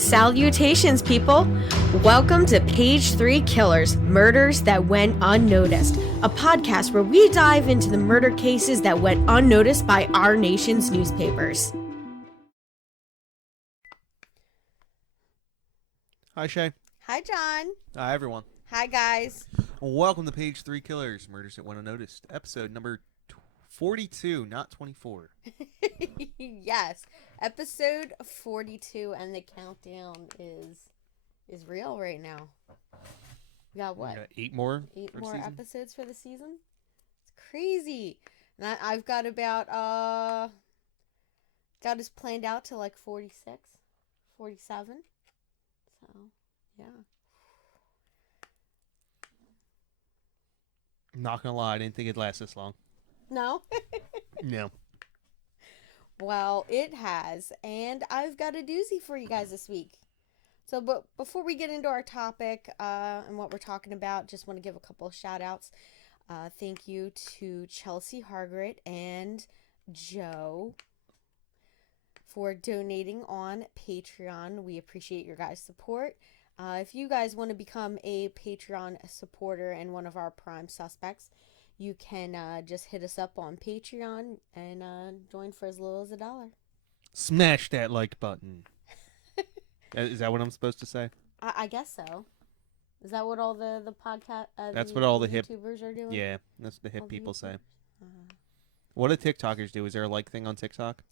Salutations, people! Welcome to Page 3 Killers, Murders That Went Unnoticed, a podcast where we dive into the murder cases that went unnoticed by our nation's newspapers. Hi, Shay. Hi, John. Hi, everyone. Hi, guys. Welcome to Page 3 Killers, Murders That Went Unnoticed, episode number 42, not 24. Yes, episode 42, and the countdown is real right now. We got what? We got 8 more? 8 for more season? episodes for the season? It's crazy. And I've got about, got us planned out to like 46, 47. So, yeah. Not gonna lie, I didn't think it'd last this long. No? No. Well, it has, and I've got a doozy for you guys this week. So, but before we get into our topic and what we're talking about, just want to give a couple of shout-outs. Thank you to Chelsea Hargrett and Joe for donating on Patreon. We appreciate your guys' support. If you guys want to become a Patreon supporter and one of our prime suspects, you can just hit us up on Patreon and join for as little as $1. Smash that like button. Is that what I'm supposed to say? I guess so. Is that what all the podcast? That's what all the hip YouTubers are doing. Yeah, that's what the hip All the people say. YouTubers? What do TikTokers do? Is there a like thing on TikTok?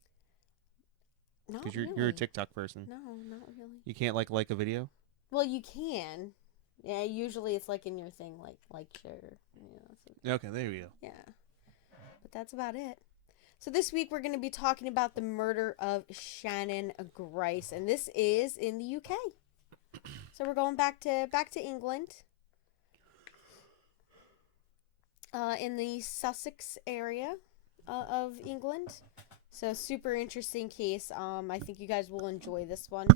Not Because really. you're a TikTok person. No, not really. You can't like a video? Well, you can. Yeah, usually it's like in your thing, like share. So, Okay, there we go. yeah, but that's about it. So this week we're going to be talking about the murder of Shana Grice, and this is in the UK. So we're going back to England, in the Sussex area of England. So super interesting case. I think you guys will enjoy this one.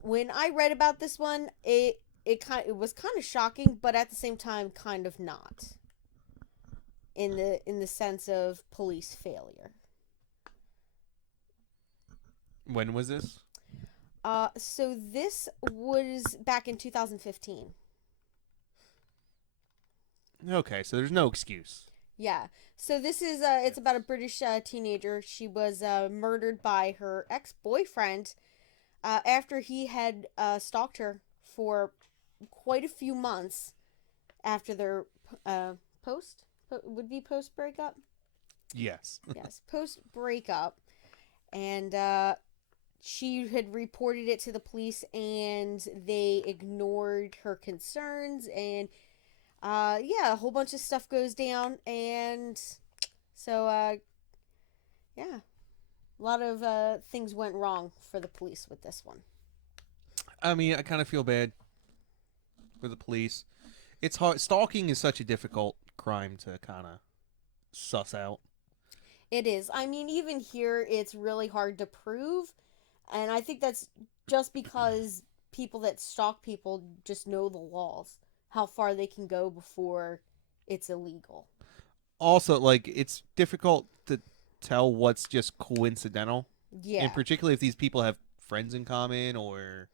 When I read about this one, it was kind of shocking, but at the same time, kind of not. In the sense of police failure. When was this? So this was back in 2015. Okay, so there's no excuse. Yeah. So this is it's about a British teenager. She was murdered by her ex-boyfriend after he had stalked her for quite a few months after their post breakup. Yes. Yes, post breakup, and she had reported it to the police, and they ignored her concerns, and yeah, a whole bunch of stuff goes down, and so yeah, a lot of things went wrong for the police with this one. I mean, I kind of feel bad for the police. It's hard. Stalking is such a difficult crime to kind of suss out. It is. I mean, even here, it's really hard to prove. And I think that's just because people that stalk people just know the laws, how far they can go before it's illegal. Also, like, it's difficult to tell what's just coincidental. Yeah. And particularly if these people have friends in common or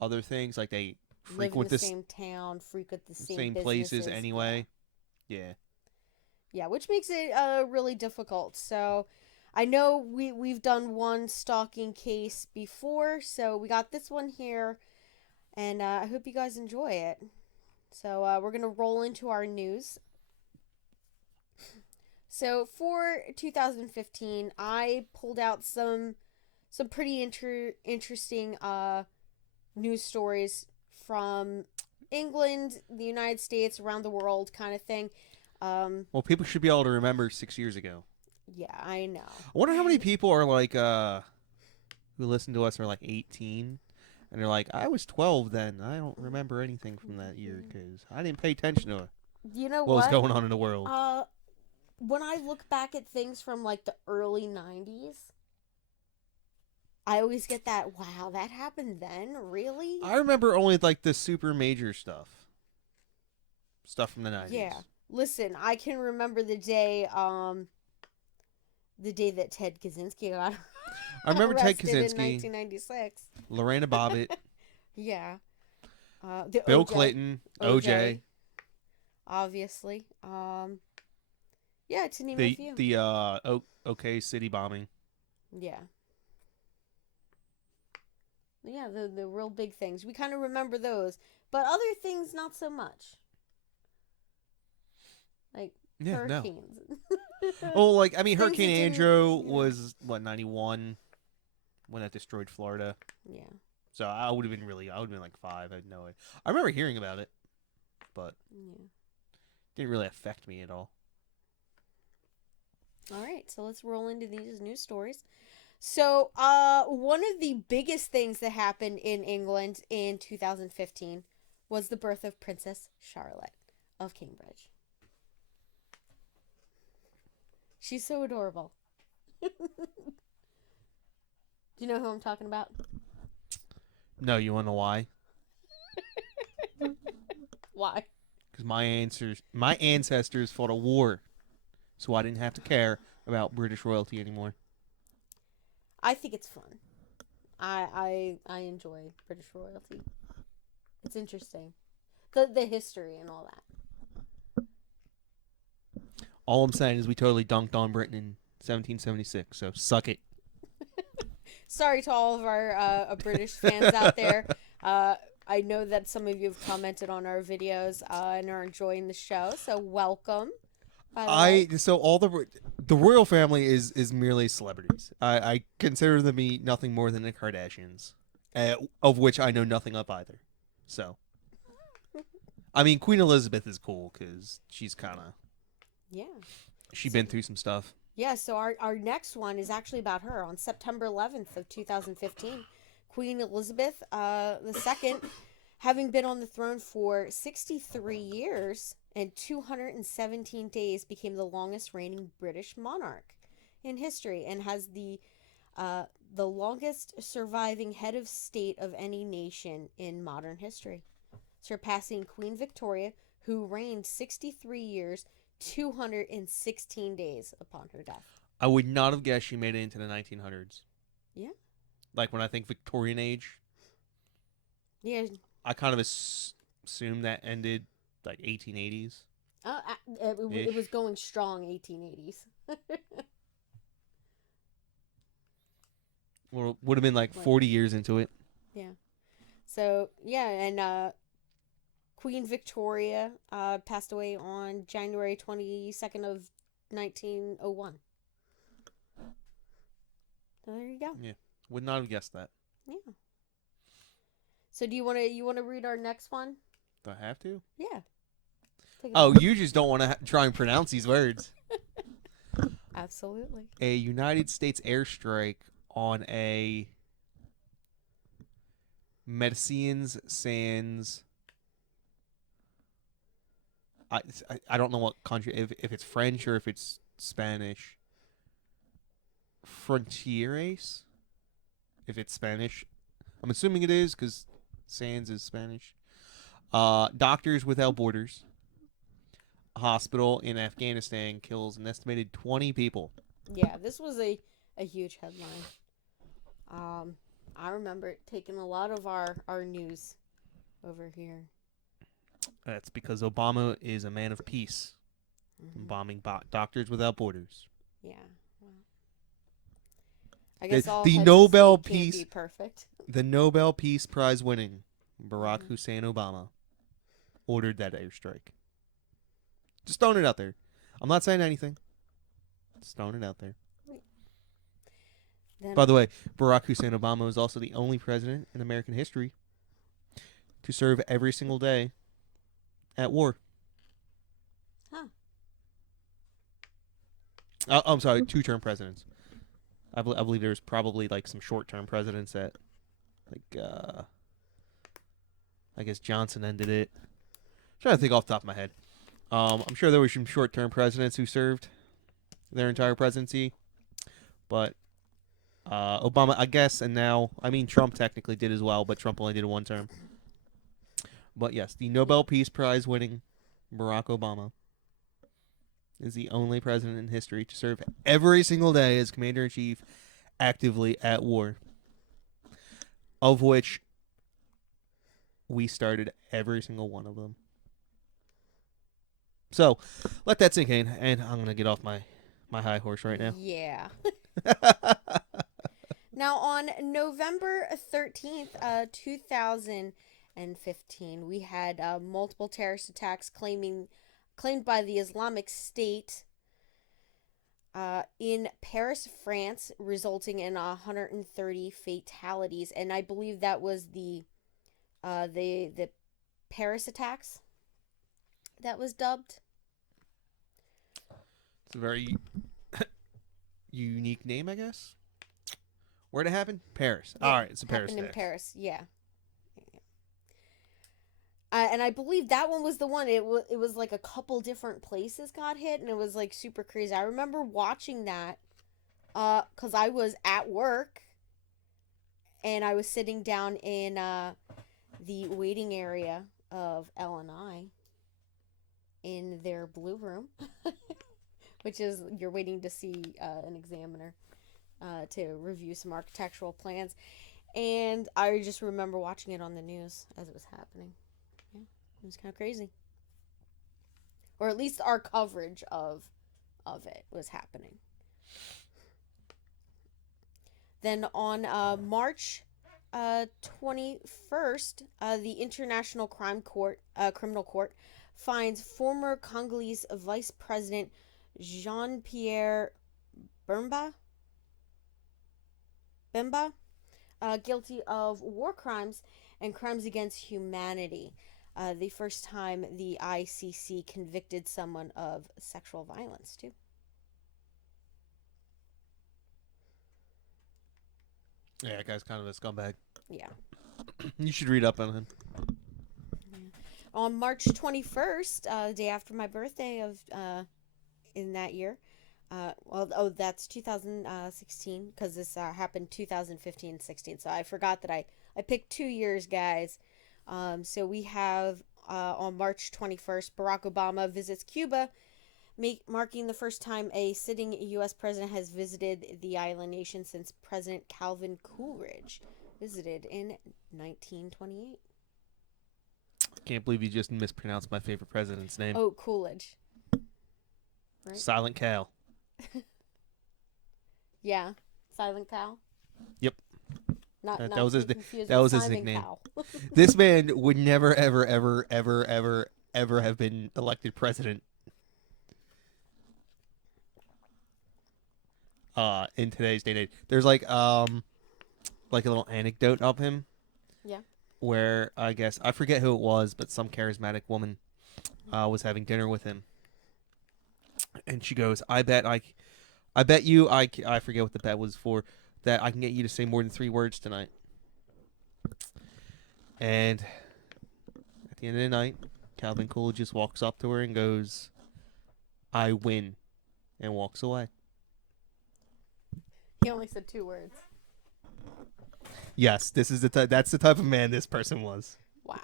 other things, like they Live in frequent the same town, frequent the same places businesses. anyway. Yeah. Yeah, which makes it really difficult. So I know we've done one stalking case before, so we got this one here, and I hope you guys enjoy it. So we're going to roll into our news. So for 2015, I pulled out some pretty interesting news stories from England, the United States, around the world kind of thing. Well, people should be able to remember 6 years ago. Yeah, I know. I wonder how many people are like, who listen to us are like 18, and they're like, I was 12 then. I don't remember anything from that year because I didn't pay attention to You know what was going on in the world. When I look back at things from like the early 90s, I always get that, wow, that happened then? Really? I remember only like the super major stuff from the 90s. Yeah. Listen, I can remember the day that Ted Kaczynski got I remember Ted arrested in Kaczynski, 1996. Lorena Bobbitt, Yeah. The Bill OJ. Clinton, OJ, OJ, obviously. Yeah, to name a the few. the OK City bombing. Yeah. Yeah, the real big things. We kind of remember those, but other things not so much. Like Yeah, no. hurricanes. Well, like I mean, Things Hurricane that didn't, Andrew you know. was what 91 when that destroyed Florida. Yeah. So I would have been like 5. I had no idea. I remember hearing about it, but Yeah. didn't really affect me at all. All right, so let's roll into these news stories. So, one of the biggest things that happened in England in 2015 was the birth of Princess Charlotte of Cambridge. She's so adorable. Do you know who I'm talking about? No, you want to know why? Why? Because my ancestors fought a war, so I didn't have to care about British royalty anymore. I think it's fun. I enjoy British royalty. It's interesting. The history and all that. All I'm saying is we totally dunked on Britain in 1776, so suck it. Sorry to all of our British fans out there. I know that some of you have commented on our videos and are enjoying the show, so welcome. So all the royal family is merely celebrities. I consider them to be nothing more than the Kardashians, of which I know nothing of either. So, I mean, Queen Elizabeth is cool because she's she's been through some stuff. Yeah, so our next one is actually about her. On September 11th of 2015, Queen Elizabeth II, having been on the throne for 63 years and 217 days, became the longest reigning British monarch in history and has the longest surviving head of state of any nation in modern history, surpassing Queen Victoria, who reigned 63 years, 216 days upon her death. I would not have guessed she made it into the 1900s. Yeah. Like when I think Victorian age. Yeah. I kind of assumed that ended like 1880s. It was going strong 1880s. Well, would have been like 40 years into it. Yeah. So, yeah, and Queen Victoria passed away on January 22nd of 1901. So there you go. Yeah. Would not have guessed that. Yeah. So do you want to read our next one? Do I have to? Yeah. Oh, you just don't want to try and pronounce these words. Absolutely. A United States airstrike on a Medicines Sans. I don't know what country, if it's French or if it's Spanish. Frontieres? If it's Spanish. I'm assuming it is because Sans is Spanish. Doctors Without Borders. A hospital in Afghanistan kills an estimated 20 people. Yeah, this was a huge headline. I remember it taking a lot of our news over here. That's because Obama is a man of peace. Mm-hmm. Bombing Doctors Without Borders. Yeah. Well, I guess all the heads Nobel of state Peace can't be perfect. The Nobel Peace Prize winning Barack Hussein Obama ordered that airstrike. Just throwing it out there. I'm not saying anything. Just throwing it out there. By the way, Barack Hussein Obama is also the only president in American history to serve every single day at war. Huh. I'm sorry, 2-term presidents. I believe there's probably like some short-term presidents that, like, I guess Johnson ended it. I'm trying to think off the top of my head. I'm sure there were some short-term presidents who served their entire presidency, but Obama, I guess, and now, I mean, Trump technically did as well, but Trump only did a 1 term. But yes, the Nobel Peace Prize winning Barack Obama is the only president in history to serve every single day as commander-in-chief actively at war, of which we started every single one of them. So let that sink in, and I'm gonna get off my high horse right now. Yeah. Now, on November 13th, 2015, we had multiple terrorist attacks claimed by the Islamic State in Paris, France, resulting in 130 fatalities. And I believe that was the Paris attacks that was dubbed. It's a very unique name, I guess. Where'd it happen? Paris. Yeah, All right, it's a Paris happened in attack. Paris. Yeah. And I believe that one was the one. It was like a couple different places got hit, and it was like super crazy. I remember watching that, cause I was at work, and I was sitting down in the waiting area of L&I in their blue room, which is you're waiting to see an examiner to review some architectural plans, and I just remember watching it on the news as it was happening. Yeah, it was kind of crazy. Or at least our coverage of it was happening. Then on March 21st, the International Criminal Court finds former Congolese Vice President Jean-Pierre Bemba guilty of war crimes and crimes against humanity. The first time the ICC convicted someone of sexual violence, too. Yeah, that guy's kind of a scumbag. Yeah. You should read up on him. Yeah. On March 21st, the day after my birthday of in that year, that's 2016 because this happened 2015-16. So I forgot that I picked 2 years, guys. So we have on March 21st, Barack Obama visits Cuba, marking the first time a sitting U.S. president has visited the island nation since President Calvin Coolidge visited in 1928. Can't believe you just mispronounced my favorite president's name. Oh, Coolidge. Right? Silent Cal. Yeah, Silent Cal. Yep. Not That was his. confused That with was his Simon nickname. Cowell. This man would never, ever, ever, ever, ever, ever have been elected president. In today's day and age, there's like a little anecdote of him. Yeah. Where I guess I forget who it was, but some charismatic woman was having dinner with him, and she goes, I bet you I forget what the bet was for, that I can get you to say more than 3 words tonight." And at the end of the night, Calvin Coolidge just walks up to her and goes, "I win," and walks away. He only said 2 words. Yes, this is that's the type of man this person was. Wow.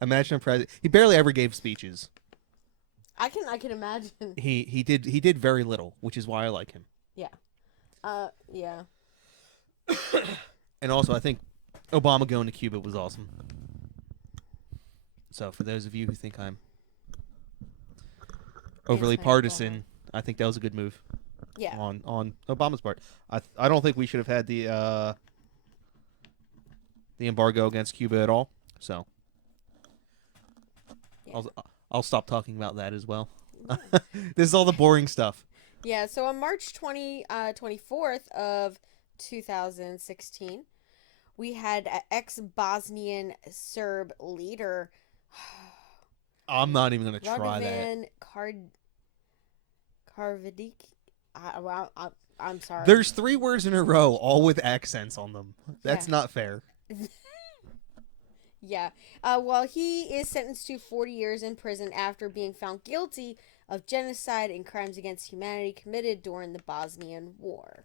Imagine a president. He barely ever gave speeches. I can imagine. He did very little, which is why I like him. Yeah. Yeah. And also, I think Obama going to Cuba was awesome. So, for those of you who think I'm overly partisan, I think that was a good move. Yeah. On Obama's part. I don't think we should have had the embargo against Cuba at all. So, Yeah. I'll stop talking about that as well. This is all the boring stuff. Yeah, so on March 24th of 2016, we had ex-Bosnian Serb leader I'm not even going to try that. Radovan Karadzic. I'm sorry. There's 3 words in a row, all with accents on them. That's not fair. Yeah. Well, he is sentenced to 40 years in prison after being found guilty of genocide and crimes against humanity committed during the Bosnian War.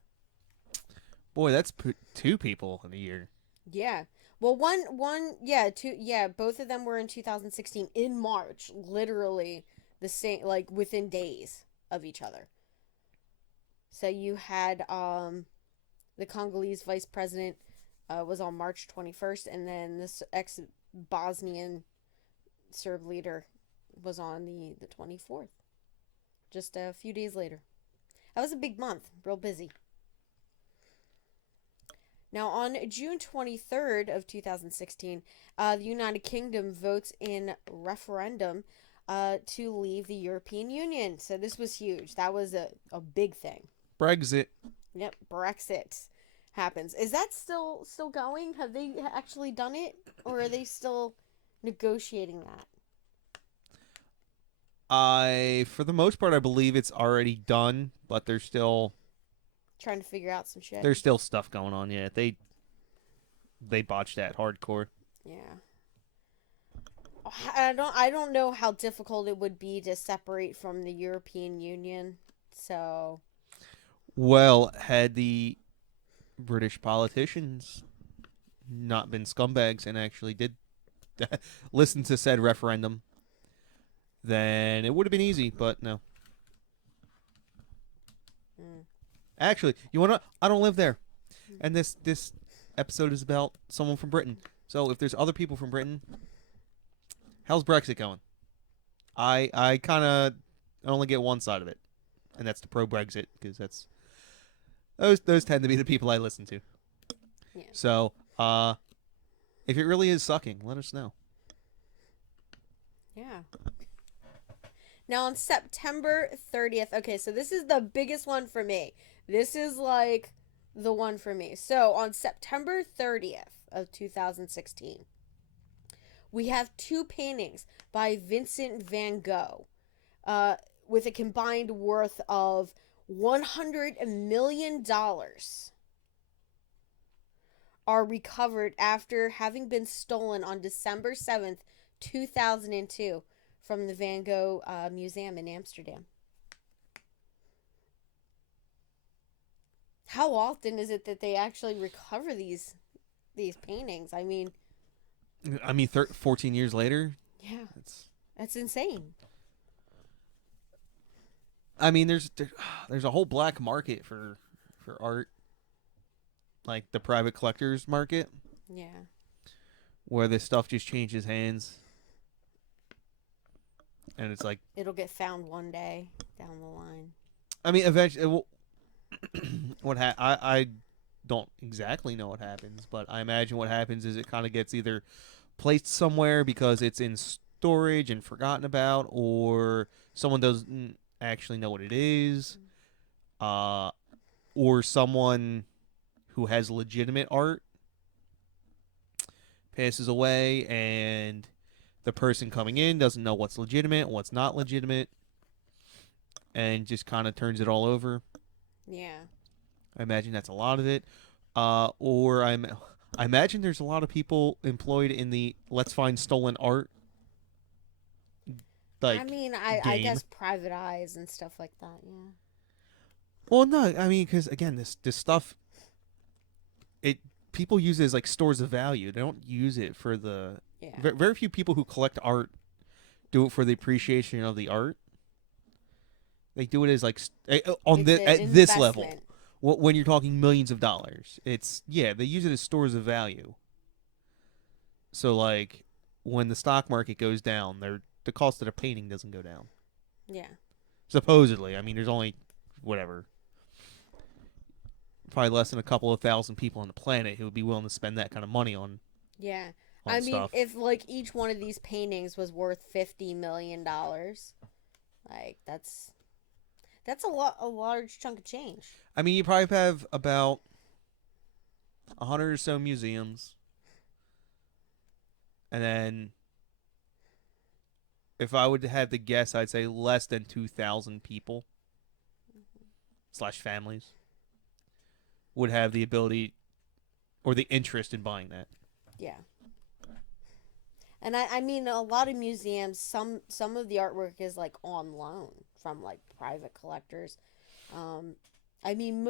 Boy, that's 2 people in a year. Yeah. Well, both of them were in 2016 in March, literally the same, like within days of each other. So you had The Congolese vice president was on March 21st, and then this ex-Bosnian Serb leader was on the 24th, just a few days later. That was a big month, real busy. Now, on June 23rd of 2016, the United Kingdom votes in referendum to leave the European Union. So this was huge. That was a big thing. Brexit. Yep, Brexit happens. Is that still going? Have they actually done it, or are they still negotiating that? For the most part, I believe it's already done, but Trying to figure out some shit. there's still stuff going on. Yeah, they botched that hardcore. Yeah. I don't know how difficult it would be to separate from the European Union. So Well, had the British politicians not been scumbags and actually did listen to said referendum, then it would have been easy. But no. mm, Actually, you wanna? I don't live there, and this episode is about someone from Britain. So if there's other people from Britain, how's Brexit going? I kind of only get one side of it, and that's the pro Brexit because those tend to be the people I listen to. yeah. So if it really is sucking, let us know. Yeah. Now on September 30th, okay, so this is the biggest one for me. This is like the one for me. So on September 30th of 2016, we have two paintings by Vincent van Gogh with a combined worth of $100 million are recovered after having been stolen on December 7th, 2002 from the Van Gogh Museum in Amsterdam. How often is it that they actually recover these paintings? I mean, 14 years later. yeah, It's. that's insane. I mean, there's a whole black market for art, like the private collectors market, Yeah. where this stuff just changes hands, and it's like, It'll get found one day down the line. I mean, eventually, I don't exactly know what happens, but I imagine what happens is it kind of gets either placed somewhere because it's in storage and forgotten about, or someone doesn't actually know what it is, or someone who has legitimate art passes away and the person coming in doesn't know what's legitimate, what's not legitimate, and just kind of turns it all over. Yeah. I imagine that's a lot of it. I imagine there's a lot of people employed in the let's find stolen art I like mean, I game. guess private eyes and stuff like that, yeah. Well, no, I mean because again, this stuff, it people use it as like stores of value. They don't use it for the Yeah. very few people who collect art do it for the appreciation of the art. They do it as like on It's the an at this level. investment. When you're talking millions of dollars, it's they use it as stores of value. So like when the stock market goes down, the cost of the painting doesn't go down. Yeah. Supposedly, I mean, there's only whatever, probably less than a couple of thousand people on the planet who would be willing to spend that kind of money Yeah. on I mean, stuff. if like each one of these paintings was worth $50 million, like that's a large chunk of change. I mean, you probably have about 100 or so museums, and then if I would have to guess, I'd say less than 2,000 people slash families would have the ability or the interest in buying that. Yeah. And I mean a lot of museums, some of the artwork is like on loan from like private collectors. I mean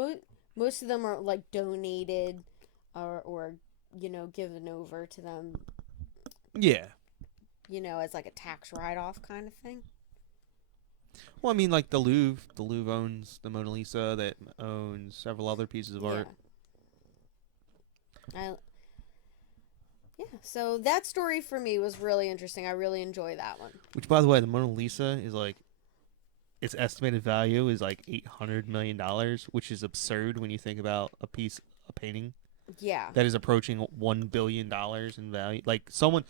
most of them are like donated or given over to them, Yeah. as like a tax write-off kind of thing. Well, I mean, like the Louvre. The Louvre owns the Mona Lisa, that owns several other pieces of Yeah. art. I Yeah, so that story for me was really interesting. I really enjoy that one. Which, by the way, the Mona Lisa is like its estimated value is like $800 million, which is absurd when you think about a painting Yeah. that is approaching $1 billion in value. Like someone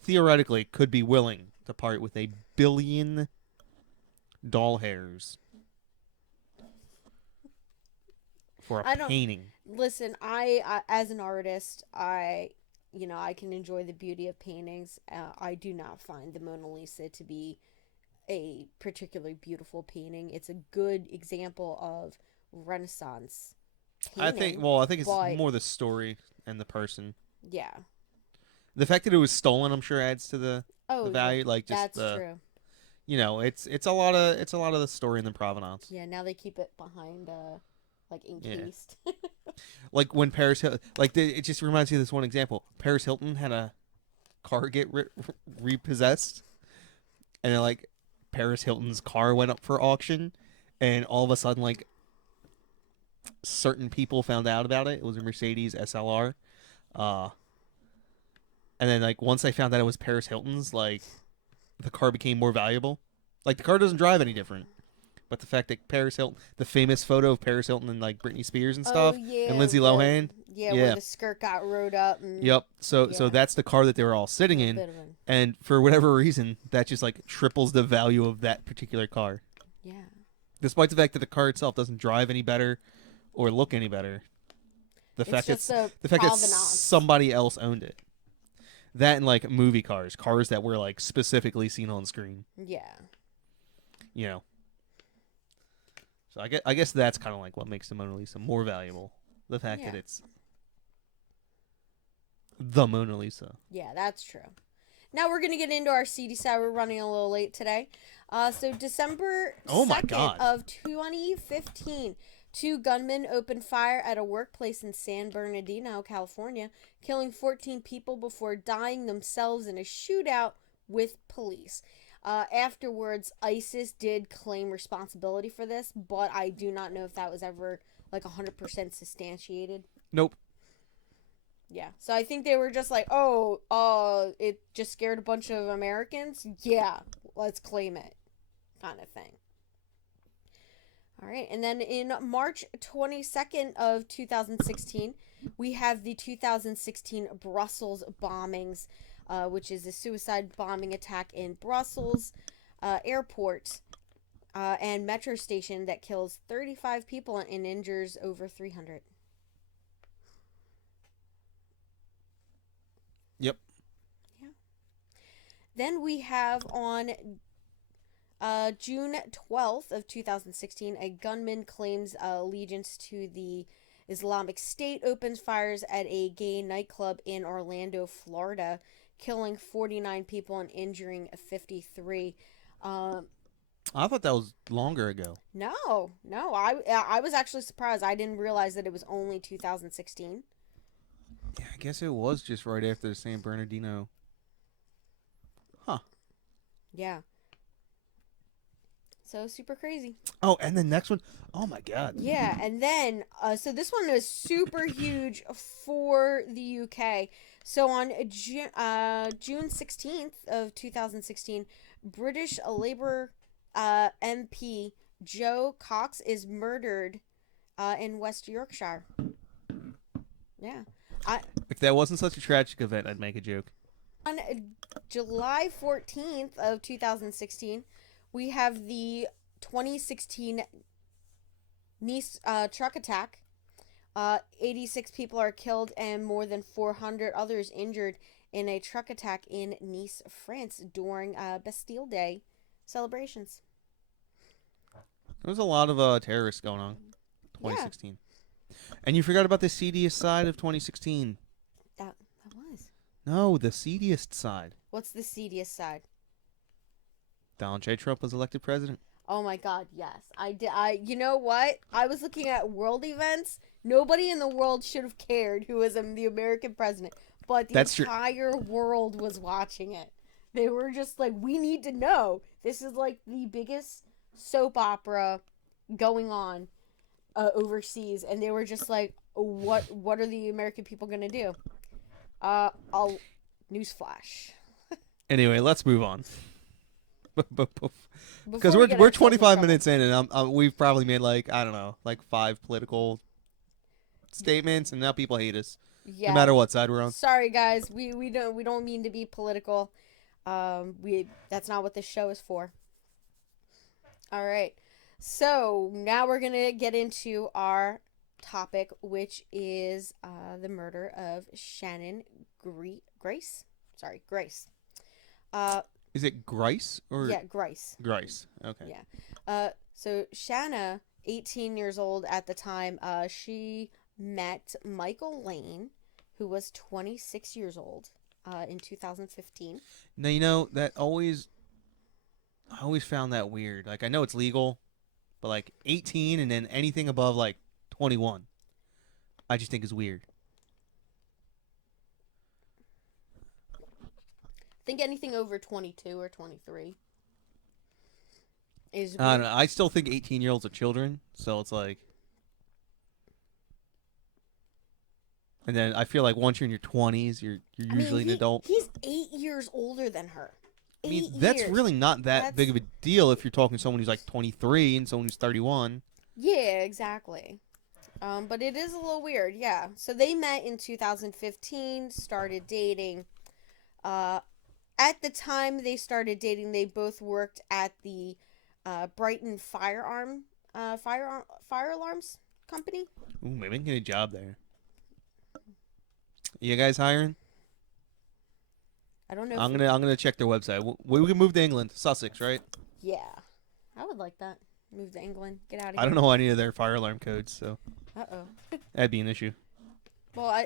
theoretically could be willing to part with a billion doll hairs for a I don't painting. listen. I as an artist, I can enjoy the beauty of paintings. I do not find the Mona Lisa to be a particularly beautiful painting. It's a good example of Renaissance painting, I think it's but more the story and the person. yeah. The fact that it was stolen, I'm sure, adds to the Oh yeah, value. Like just that's true. it's a lot of the story and the provenance. Yeah, now they keep it behind, like Yeah, encased. like when it just reminds me of this one example. Paris Hilton had a car get repossessed, and then like Paris Hilton's car went up for auction, and all of a sudden like certain people found out about it. It was a Mercedes SLR, uh, and then like once they found out it was Paris Hilton's, like the car became more valuable. Like the car doesn't drive any different, but the fact that Paris Hilton, the famous photo of Paris Hilton and like Britney Spears and Oh stuff, and yeah, Lindsay Lohan, where yeah, the skirt got rode up and yep. So yeah, that's the car that they were all sitting a in, bit of an and for whatever reason, that just like triples the value of that particular car, yeah. despite the fact that the car itself doesn't drive any better or look any better. It's just a The fact that provenance. somebody else owned it. That and like movie cars that were like specifically seen on screen. Yeah. You know. So I guess that's kind of like what makes the Mona Lisa more valuable. The fact Yeah. that it's the Mona Lisa. Yeah, that's true. Now we're gonna get into our CD side. We're running a little late today. So December Oh my 2nd God. of 2015, two gunmen opened fire at a workplace in San Bernardino, California, killing 14 people before dying themselves in a shootout with police. Afterwards, ISIS did claim responsibility for this, but I do not know if that was ever like 100% substantiated. Nope. Yeah. So I think they were just like, oh, it just scared a bunch of Americans. Yeah, let's claim it, kind of thing. All right. And then in March 22nd of 2016, we have the 2016 Brussels bombings, which is a suicide bombing attack in Brussels airport and metro station that kills 35 people and injures over 300. Yep. Yeah. Then we have on June 12th of 2016, a gunman claims allegiance to the Islamic State, opens fires at a gay nightclub in Orlando, Florida, killing 49 people and injuring 53. I thought that was longer ago. No, I was actually surprised. I didn't realize that it was only 2016. Yeah, I guess it was just right after the San Bernardino. Huh. Yeah. So super crazy. Oh, and the next one. Oh my God. Yeah, and then so this one is super huge for the UK. So on June 16th of 2016, British Labour MP Joe Cox is murdered in West Yorkshire. Yeah. If that wasn't such a tragic event, I'd make a joke. On July 14th of 2016, we have the 2016 Nice truck attack. 86 people are killed and more than 400 others injured in a truck attack in Nice, France during Bastille Day celebrations. There was a lot of terrorists going on. 2016. Yeah. And you forgot about the seediest side of 2016. That was. No, the seediest side. What's the seediest side? Donald J. Trump was elected president. Oh my God, yes. I did. You know what? I was looking at world events. Nobody in the world should have cared who was the American president, but the entire world was watching it. They were just like, we need to know. This is like the biggest soap opera going on overseas, and they were just like, what are the American people gonna do? I'll newsflash. Anyway, let's move on. Because Before we get we're ourselves in 25 trouble. minutes in, and we've probably made like I don't know, like 5 political statements, and now people hate us, no Yeah. matter what side we're on. Sorry guys, we don't mean to be political. We That's not what this show is for. All right. So now we're gonna get into our topic, which is the murder of Shannon Grace. Sorry, Grace. Uh, Is it Grice or yeah, Grice. Grice? Okay. Yeah. So Shanna, 18 years old at the time, she met Michael Lane, who was 26 years old, in 2015. Now that I always found that weird. Like I know it's legal, but like 18 and then anything above like 21, I just think is weird. I think anything over 22 or 23 is I weird. don't know. I still think 18-year-olds are children, so it's like. And then I feel like once you're in your 20s, you're I mean, usually an adult. he's 8 years older than her. I 8 mean, that's years. really not that That's big of a deal if you're talking someone who's like 23 and someone who's 31. Yeah, exactly. But it is a little weird, yeah. So they met in 2015, started dating. Uh, at the time they started dating, they both worked at the Brighton fire alarms company. Ooh, maybe I can get a job there. You guys hiring? I don't know. I'm gonna check their website. We can move to England, Sussex, right? Yeah, I would like that. Move to England. Get out of here. I don't know any of their fire alarm codes, so Uh-oh. that'd be an issue. Well,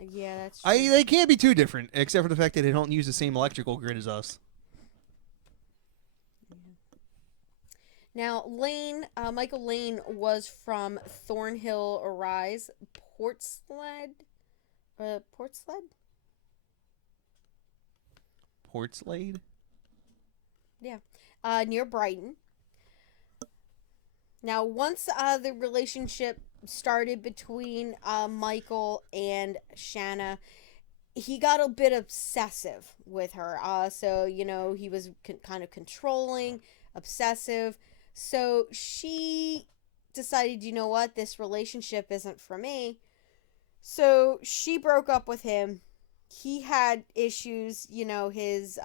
yeah, that's true. They can't be too different, except for the fact that they don't use the same electrical grid as us. Now, Michael Lane was from Thornhill Rise, Portslade. Portslade? Portslade? Yeah. Near Brighton. Now, once the relationship started between Michael and Shanna, he got a bit obsessive with her. So, he was kind of controlling, obsessive. So she decided, you know what, this relationship isn't for me. So she broke up with him. He had issues, his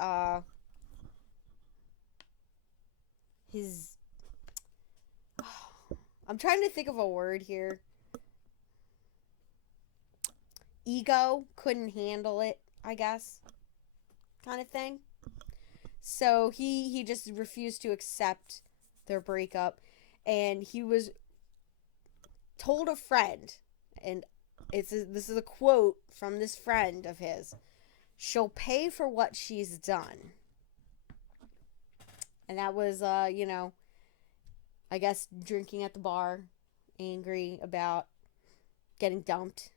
I'm trying to think of a word here. Ego couldn't handle it, I guess, kind of thing. So he just refused to accept their breakup, and he was told a friend, and this is a quote from this friend of his: "She'll pay for what she's done." And that was, I guess drinking at the bar, angry about getting dumped.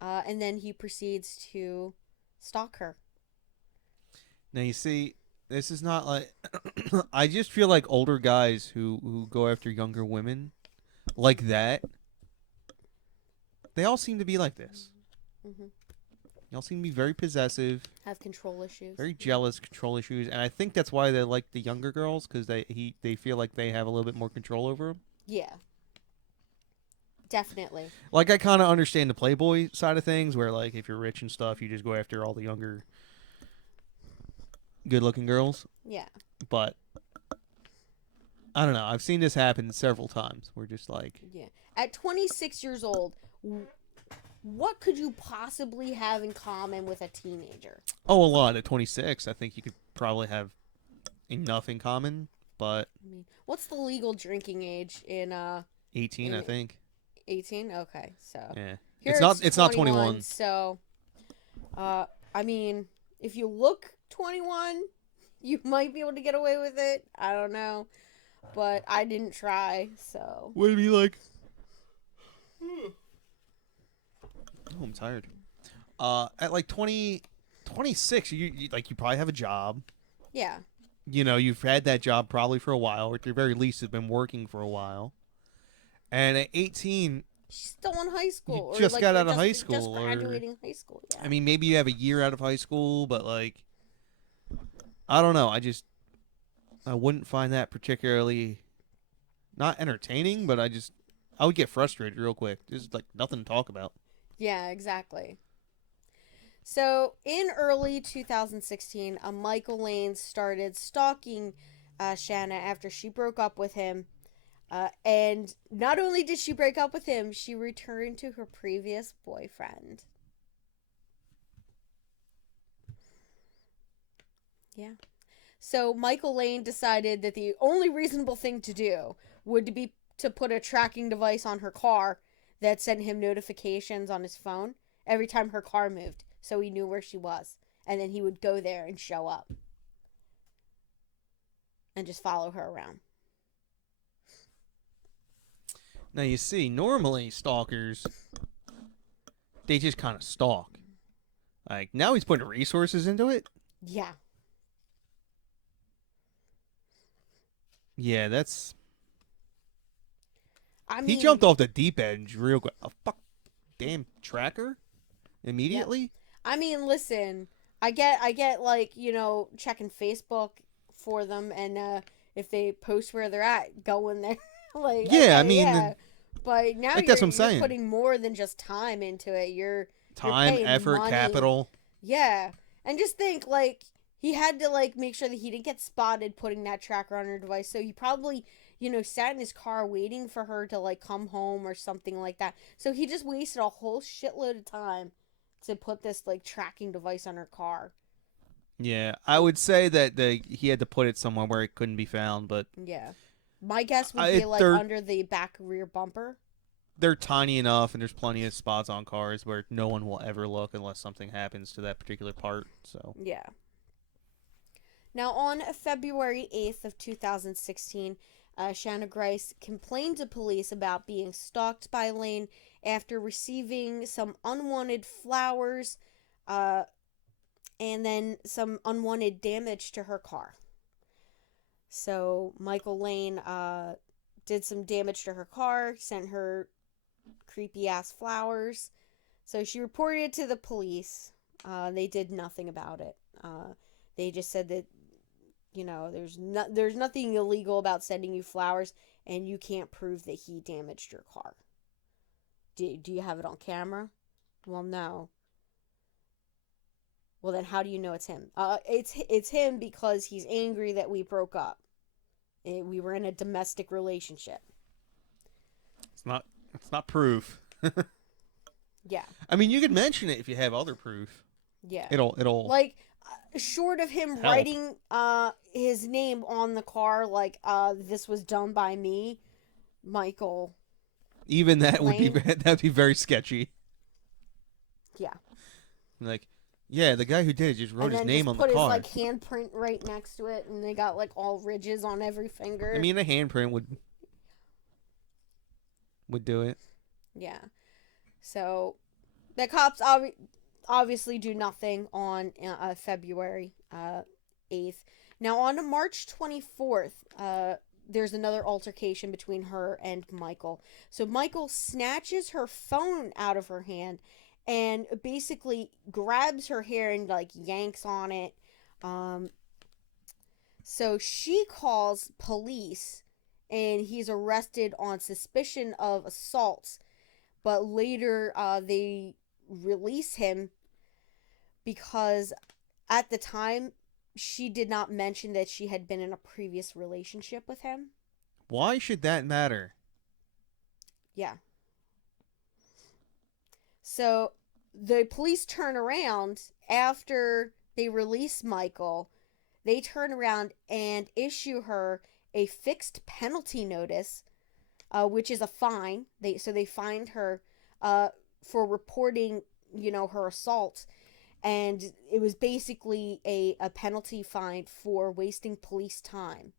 And then he proceeds to stalk her. Now you see, this is not like I just feel like older guys who go after younger women like that. They all seem to be like this. Mm-hmm. They all seem to be very possessive, Have control issues. very jealous, control issues, and I think that's why they like the younger girls because they feel like they have a little bit more control over them. Yeah. Definitely. Like I kind of understand the playboy side of things, where like if you're rich and stuff, you just go after all the younger, good-looking girls. Yeah. But I don't know. I've seen this happen several times. We're just like, Yeah. At 26 years old, what could you possibly have in common with a teenager? oh, a lot at 26. I think you could probably have enough in common, but I mean, what's the legal drinking age in 18, I think. 18? Okay, so Yeah, here it's not 21. So, I mean, if you look 21, you might be able to get away with it. I don't know, but I didn't try. So Would it be like? Oh, I'm tired. At like 26, you probably have a job. yeah, You've had that job probably for a while, or at the very least have been working for a while. And at 18, She's still in high You school, or just like got out of high just school, or graduating high school. I Yeah. mean, maybe you have a year out of high school, but like, I don't know. I wouldn't find that particularly not entertaining, but I would get frustrated real quick. There's like nothing to talk about. Yeah, exactly. So in early 2016, Michael Lane started stalking Shanna after she broke up with him. And not only did she break up with him, she returned to her previous boyfriend. Yeah. So Michael Lane decided that the only reasonable thing to do would be to put a tracking device on her car that sent him notifications on his phone every time her car moved, so he knew where she was. And then he would go there and show up and just follow her around. Now you see, normally stalkers they just kind of stalk. Like now he's putting resources into it. Yeah. Yeah, that's I he mean, jumped off the deep end real quick. A fuck damn tracker yep. immediately. I mean, listen, I get like, checking Facebook for them, and if they post where they're at, going there. Like, Yeah, I okay, mean, yeah. But now like that's what I'm you're saying. putting more than just time into it. You're Time, paying effort, money. capital. Yeah. And just think, like, he had to like make sure that he didn't get spotted putting that tracker on her device. So he probably, sat in his car waiting for her to like come home or something like that. So he just wasted a whole shitload of time to put this like tracking device on her car. Yeah, I would say that he had to put it somewhere where it couldn't be found, but Yeah. My guess would be like they're under the back rear bumper. they're tiny enough, and there's plenty of spots on cars where no one will ever look unless something happens to that particular part. So Yeah. Now, on February 8th of 2016, Shana Grice complained to police about being stalked by Lane after receiving some unwanted flowers and then some unwanted damage to her car. So Michael Lane did some damage to her car, sent her creepy ass flowers. So she reported it to the police. They did nothing about it. They just said that there's nothing illegal about sending you flowers, and you can't prove that he damaged your car. Do you have it on camera? Well, no. Well, then how do you know it's him? It's him because he's angry that we broke up. We were in a domestic relationship. it's not proof. Yeah. I mean, you could mention it if you have other proof. Yeah. It'll Like, short of him help. writing his name on the car, like, this was done by me, Michael Even that would be Lane. that'd be very sketchy. Yeah. Like, yeah, the guy who did it just wrote And his then name just on the put his car. like handprint right next to it, and they got like all ridges on every finger. I mean, a handprint would do it. Yeah. So the cops obviously do nothing on February 8th. Now on March 24th, there's another altercation between her and Michael. So Michael snatches her phone out of her hand and basically grabs her hair and like yanks on it. Um, so she calls police, and he's arrested on suspicion of assault. But later, they release him because at the time she did not mention that she had been in a previous relationship with him. Why should that matter? Yeah. So the police turn around after they release Michael. They turn around and issue her a fixed penalty notice, which is a fine. They fined her for reporting, her assault, and it was basically a penalty fine for wasting police time.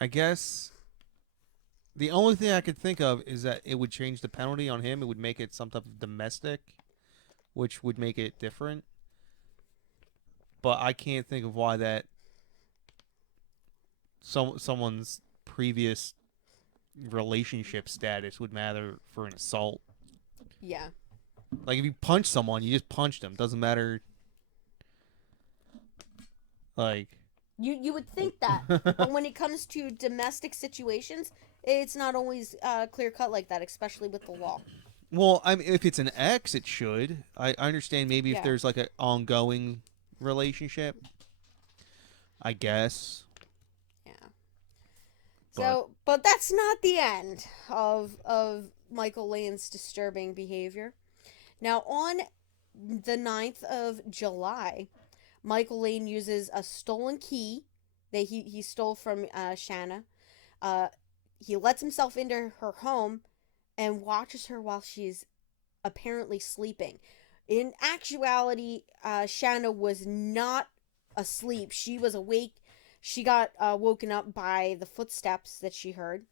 I guess the only thing I could think of is that it would change the penalty on him. It would make it some type of domestic, which would make it different. But I can't think of why that someone's previous relationship status would matter for an assault. Yeah. Like if you punch someone, you just punched them. Doesn't matter. Like You would think that, but when it comes to domestic situations, it's not always clear cut like that, especially with the law. well, I mean, if it's an ex, it should. I understand maybe if Yeah. there's like an ongoing relationship, I guess. Yeah. But So, but that's not the end of Michael Lane's disturbing behavior. Now, on the 9th of July, Michael Lane uses a stolen key that he stole from Shana. Uh, he lets himself into her home and watches her while she's apparently sleeping. In actuality, Shana was not asleep. She was awake. She got woken up by the footsteps that she heard.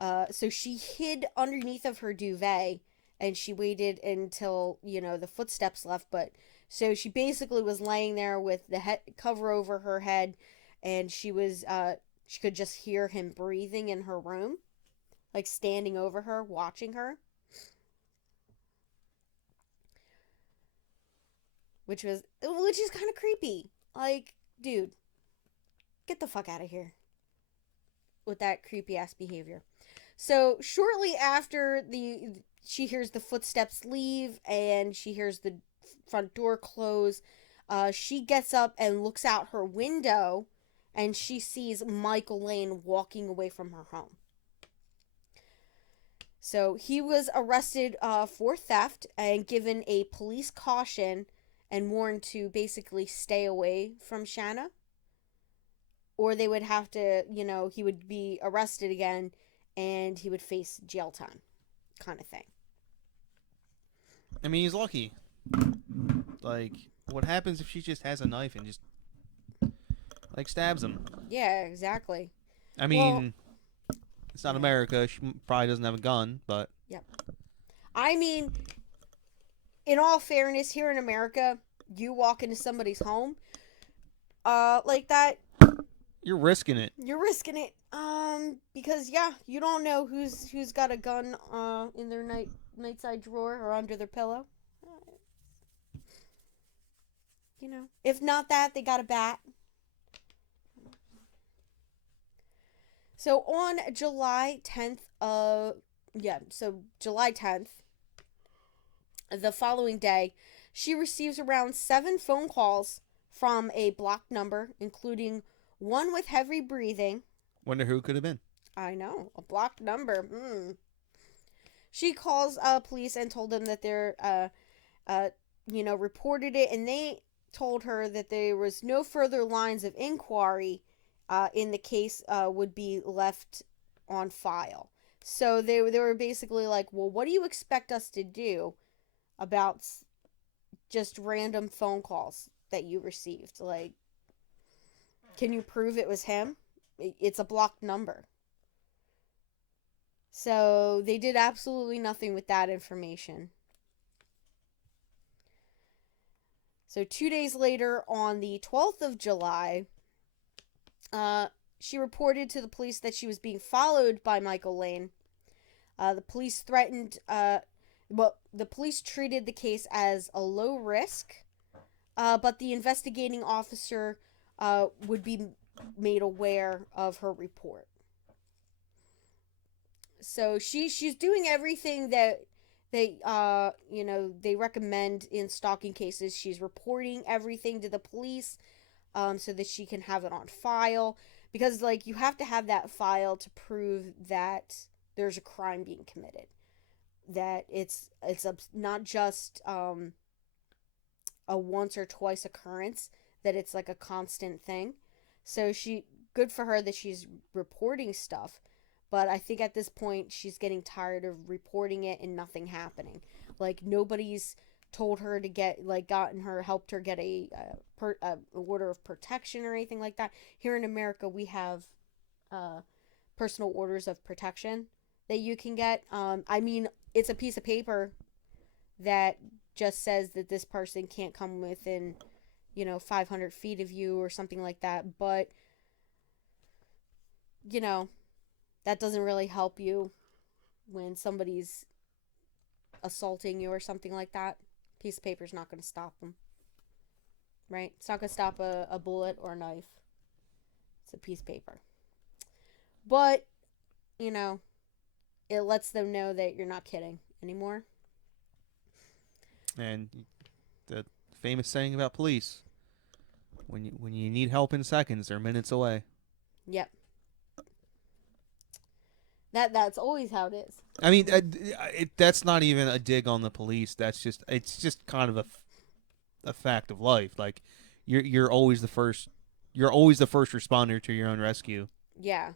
So she hid underneath of her duvet and she waited until, the footsteps left. But so she basically was laying there with the head cover over her head, and she could just hear him breathing in her room, like standing over her, watching her, which is kind of creepy. Like, dude, get the fuck out of here with that creepy ass behavior. So shortly after she hears the footsteps leave and she hears the front door close, she gets up and looks out her window, and she sees Michael Lane walking away from her home. So he was arrested for theft and given a police caution and warned to basically stay away from Shana, or they would have to, he would be arrested again and he would face jail time, kind of thing. I mean, he's lucky. Like, what happens if she just has a knife and just like stabs him? Yeah, exactly. I Well, mean, it's not yeah. America. She probably doesn't have a gun, but Yep. I mean, in all fairness, here in America, you walk into somebody's home, like that, you're risking it. you're risking it. Because yeah, you don't know who's got a gun in their nightside drawer or under their pillow. If not that, they got a bat. So on July 10th July 10th, the following day, she receives around 7 phone calls from a blocked number, including one with heavy breathing. Wonder who it could have been. I know, a blocked number. She calls police and told them that they're, reported it, and they told her that there was no further lines of inquiry in the case would be left on file. So they were basically like, well, what do you expect us to do about just random phone calls that you received? Like, can you prove it was him? It's a blocked number. So they did absolutely nothing with that information. So 2 days later, on the 12th of July, she reported to the police that she was being followed by Michael Lane. The police threatened, the police treated the case as a low risk, but the investigating officer would be made aware of her report. So she's doing everything that they recommend in stalking cases. She's reporting everything to the police, so that she can have it on file, because like you have to have that file to prove that there's a crime being committed, that it's not just a once or twice occurrence, that it's like a constant thing. So good for her that she's reporting stuff, but I think at this point she's getting tired of reporting it and nothing happening. Like nobody's told her to get, like, helped her get a order of protection or anything like that. Here in America, we have personal orders of protection that you can get. I mean, it's a piece of paper that just says that this person can't come within, 500 feet of you or something like that. But, that doesn't really help you when somebody's assaulting you or something like that. Piece of paper's not going to stop them, right? It's not going to stop a bullet or a knife. It's a piece of paper. But, you know, it lets them know that you're not kidding anymore. And the famous saying about police: when you need help in seconds, they're minutes away. Yep. That's always how it is. I mean, that's not even a dig on the police. It's just kind of a fact of life. Like you're always the first. You're always the first responder to your own rescue. Yeah.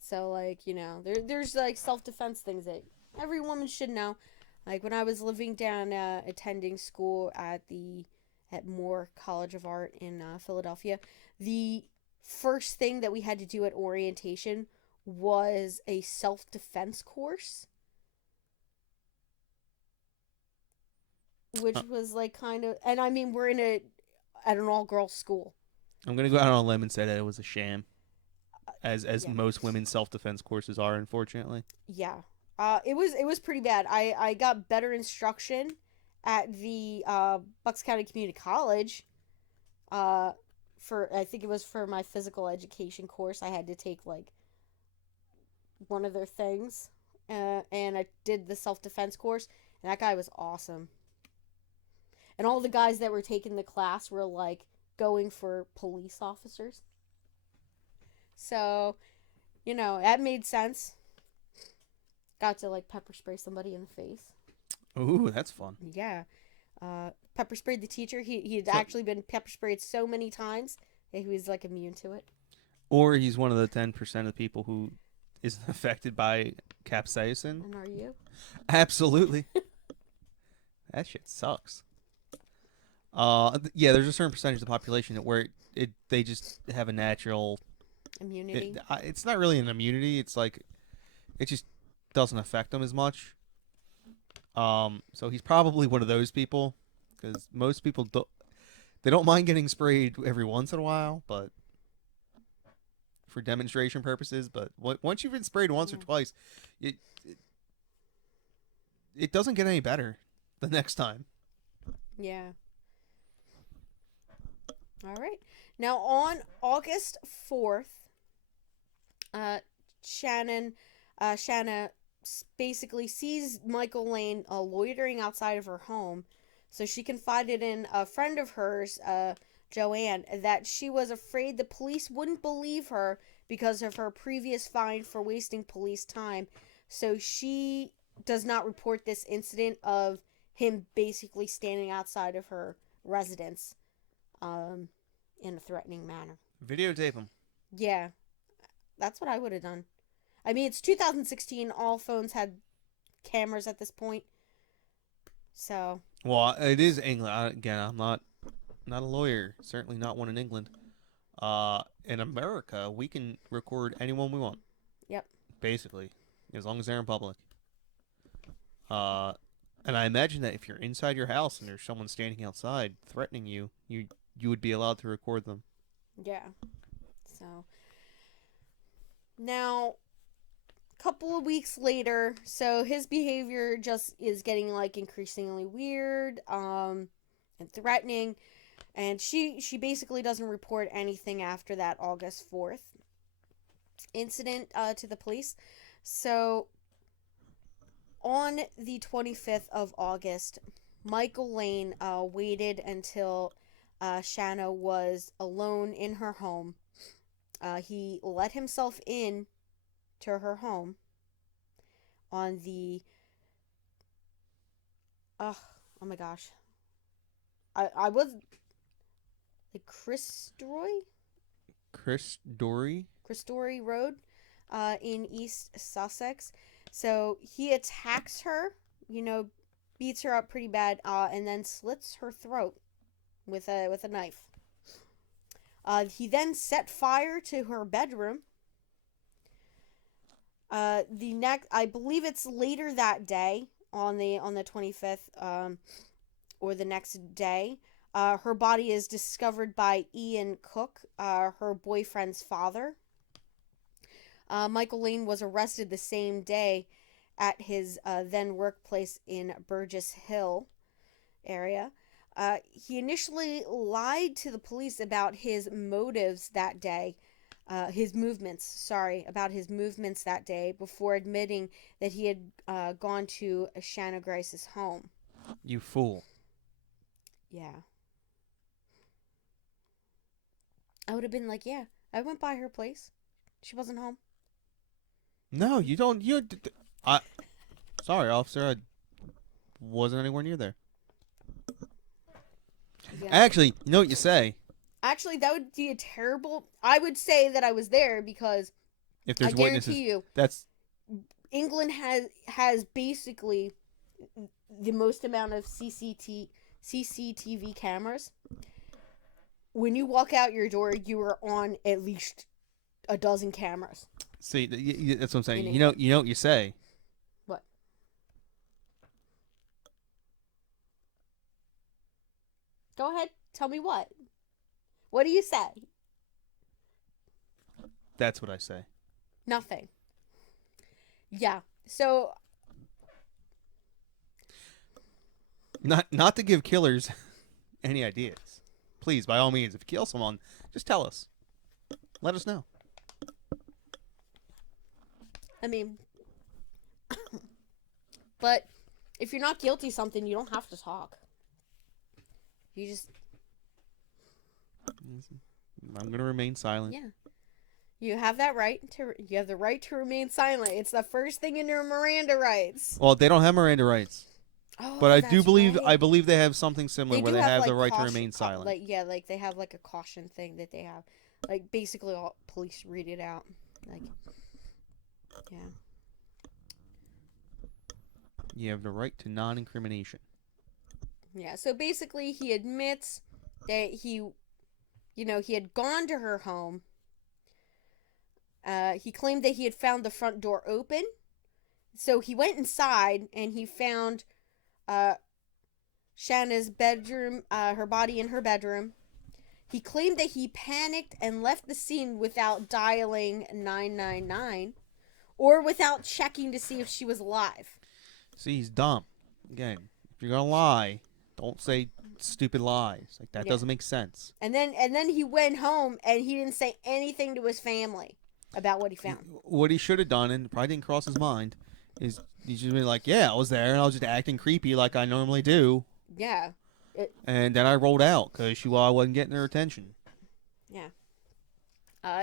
So like, there's like self-defense things that every woman should know. Like when I was living down attending school at Moore College of Art in Philadelphia, the first thing that we had to do at orientation was a self-defense course, which was like kind of, and I mean we're at an all-girls school. I'm gonna go out on a limb and say that it was a sham, as Yeah. most women's self defense courses are, unfortunately. Yeah. It was pretty bad. I got better instruction at the Bucks County Community College. Uh, for I think it was for my physical education course. I had to take like one of their things, and I did the self defense course. And that guy was awesome. And all the guys that were taking the class were like going for police officers. So, that made sense. Got to like pepper spray somebody in the face. Ooh, that's fun. Yeah. Pepper sprayed the teacher. He had So, actually been pepper sprayed so many times that he was like immune to it. or he's one of the 10% of people who is affected by capsaicin. And are you? Absolutely. That shit sucks. Yeah, there's a certain percentage of the population where they just have a natural Immunity. it's not really an immunity. It's like it just doesn't affect them as much. So he's probably one of those people because most people don't mind getting sprayed every once in a while, but for demonstration purposes. But once you've been sprayed once or twice, it, it it doesn't get any better the next time. Yeah. All right. Now on August 4th, uh, Shannon, Shanna basically sees Michael Lane loitering outside of her home. So she confided in a friend of hers, Joanne, that she was afraid the police wouldn't believe her because of her previous fine for wasting police time. So she does not report this incident of him basically standing outside of her residence in a threatening manner. Videotape him. Yeah, that's what I would have done. I mean, it's 2016. All phones had cameras at this point. So. Well, it is England. Again, I'm not a lawyer. Certainly not one in England. In America, we can record anyone we want. Yep. Basically, as long as they're in public. And I imagine that if you're inside your house and there's someone standing outside threatening you, you would be allowed to record them. Yeah. So. Now, a couple of weeks later, so his behavior just is getting like increasingly weird, and threatening, and she basically doesn't report anything after that August 4th incident to the police. So on the 25th of August, Michael Lane waited until Shanna was alone in her home. He let himself in to her home on the oh my gosh, I was like Chris Dory Road in East Sussex. So he attacks her, beats her up pretty bad, and then slits her throat with a knife. He then set fire to her bedroom. I believe it's later that day on the 25th, or the next day. Her body is discovered by Ian Cook, her boyfriend's father. Michael Lane was arrested the same day at his then workplace in Burgess Hill area. He initially lied to the police about his motives that day, about his movements that day before admitting that he had gone to Shana Grice's home. You fool. Yeah. I would have been like, yeah, I went by her place. She wasn't home. No, you don't. I. Sorry, officer. I wasn't anywhere near there. Yeah. Actually, you know what you say? Actually, that would be a terrible. I would say that I was there because If there's I witnesses, guarantee you, that's England has basically the most amount of CCTV cameras. When you walk out your door, you are on at least a dozen cameras. see. That's what I'm saying. In You know what you say. What? Go ahead. Tell me what. What do you say? That's what I say. Nothing. Yeah. So Not to give killers any ideas. Please, by all means, if you kill someone, just tell us. Let us know. I mean, but if you're not guilty of something, you don't have to talk. You just I'm gonna remain silent. yeah. You have that right to. You have the right to remain silent. It's the first thing in your Miranda rights. Well, they don't have Miranda rights, Oh, but I that's do believe right. they have something similar They where do they have the right to caution, remain silent. like they have like a caution thing that they have. Like basically, all police read it out. Like, yeah. You have the right to non-incrimination. Yeah. So basically, he admits that he had gone to her home. He claimed that he had found the front door open. So he went inside and he found Shana's bedroom, her body in her bedroom. He claimed that he panicked and left the scene without dialing 999 or without checking to see if she was alive. See, he's dumb. Again, if you're gonna lie, don't say stupid lies. Like that doesn't make sense. And then he went home and he didn't say anything to his family about what he found. What he should have done, and probably didn't cross his mind, is he should have been like, "Yeah, I was there, and I was just acting creepy like I normally do." Yeah. And then I rolled out because I wasn't getting her attention. Yeah.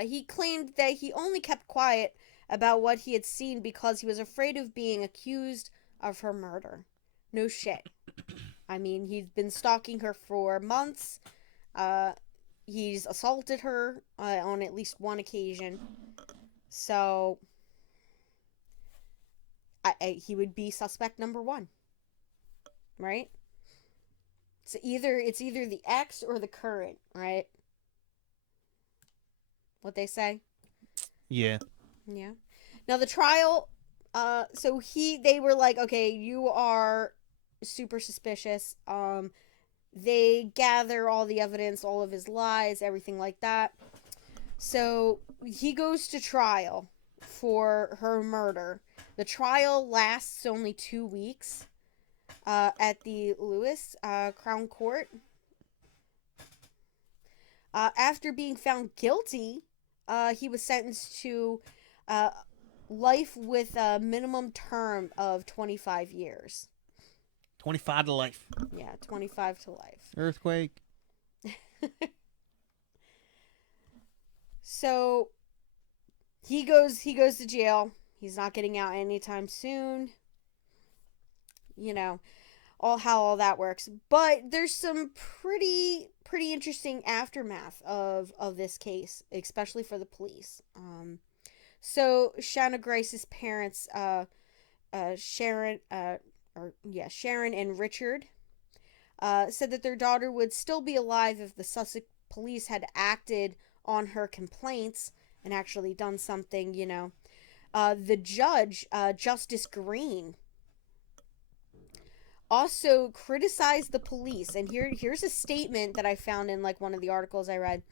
He claimed that he only kept quiet about what he had seen because he was afraid of being accused of her murder. No shit. I mean, he's been stalking her for months. He's assaulted her on at least one occasion. So, he would be suspect number one, right? It's either the ex or the current, right? What they say. Yeah. Yeah. Now the trial. So they were like, okay, you are super suspicious. They gather all the evidence, all of his lies, everything like that. So he goes to trial for her murder. The trial lasts only 2 weeks at the Lewis Crown Court. After being found guilty, he was sentenced to life with a minimum term of 25 years. 25 to life. Yeah, 25 to life. Earthquake. So he goes to jail. He's not getting out anytime soon. You know, how all that works. But there's some pretty interesting aftermath of this case, especially for the police. So Shana Grice's parents, Sharon and Richard, said that their daughter would still be alive if the Sussex Police had acted on her complaints and actually done something, The judge, Justice Green, also criticized the police. And here's a statement that I found in one of the articles I read.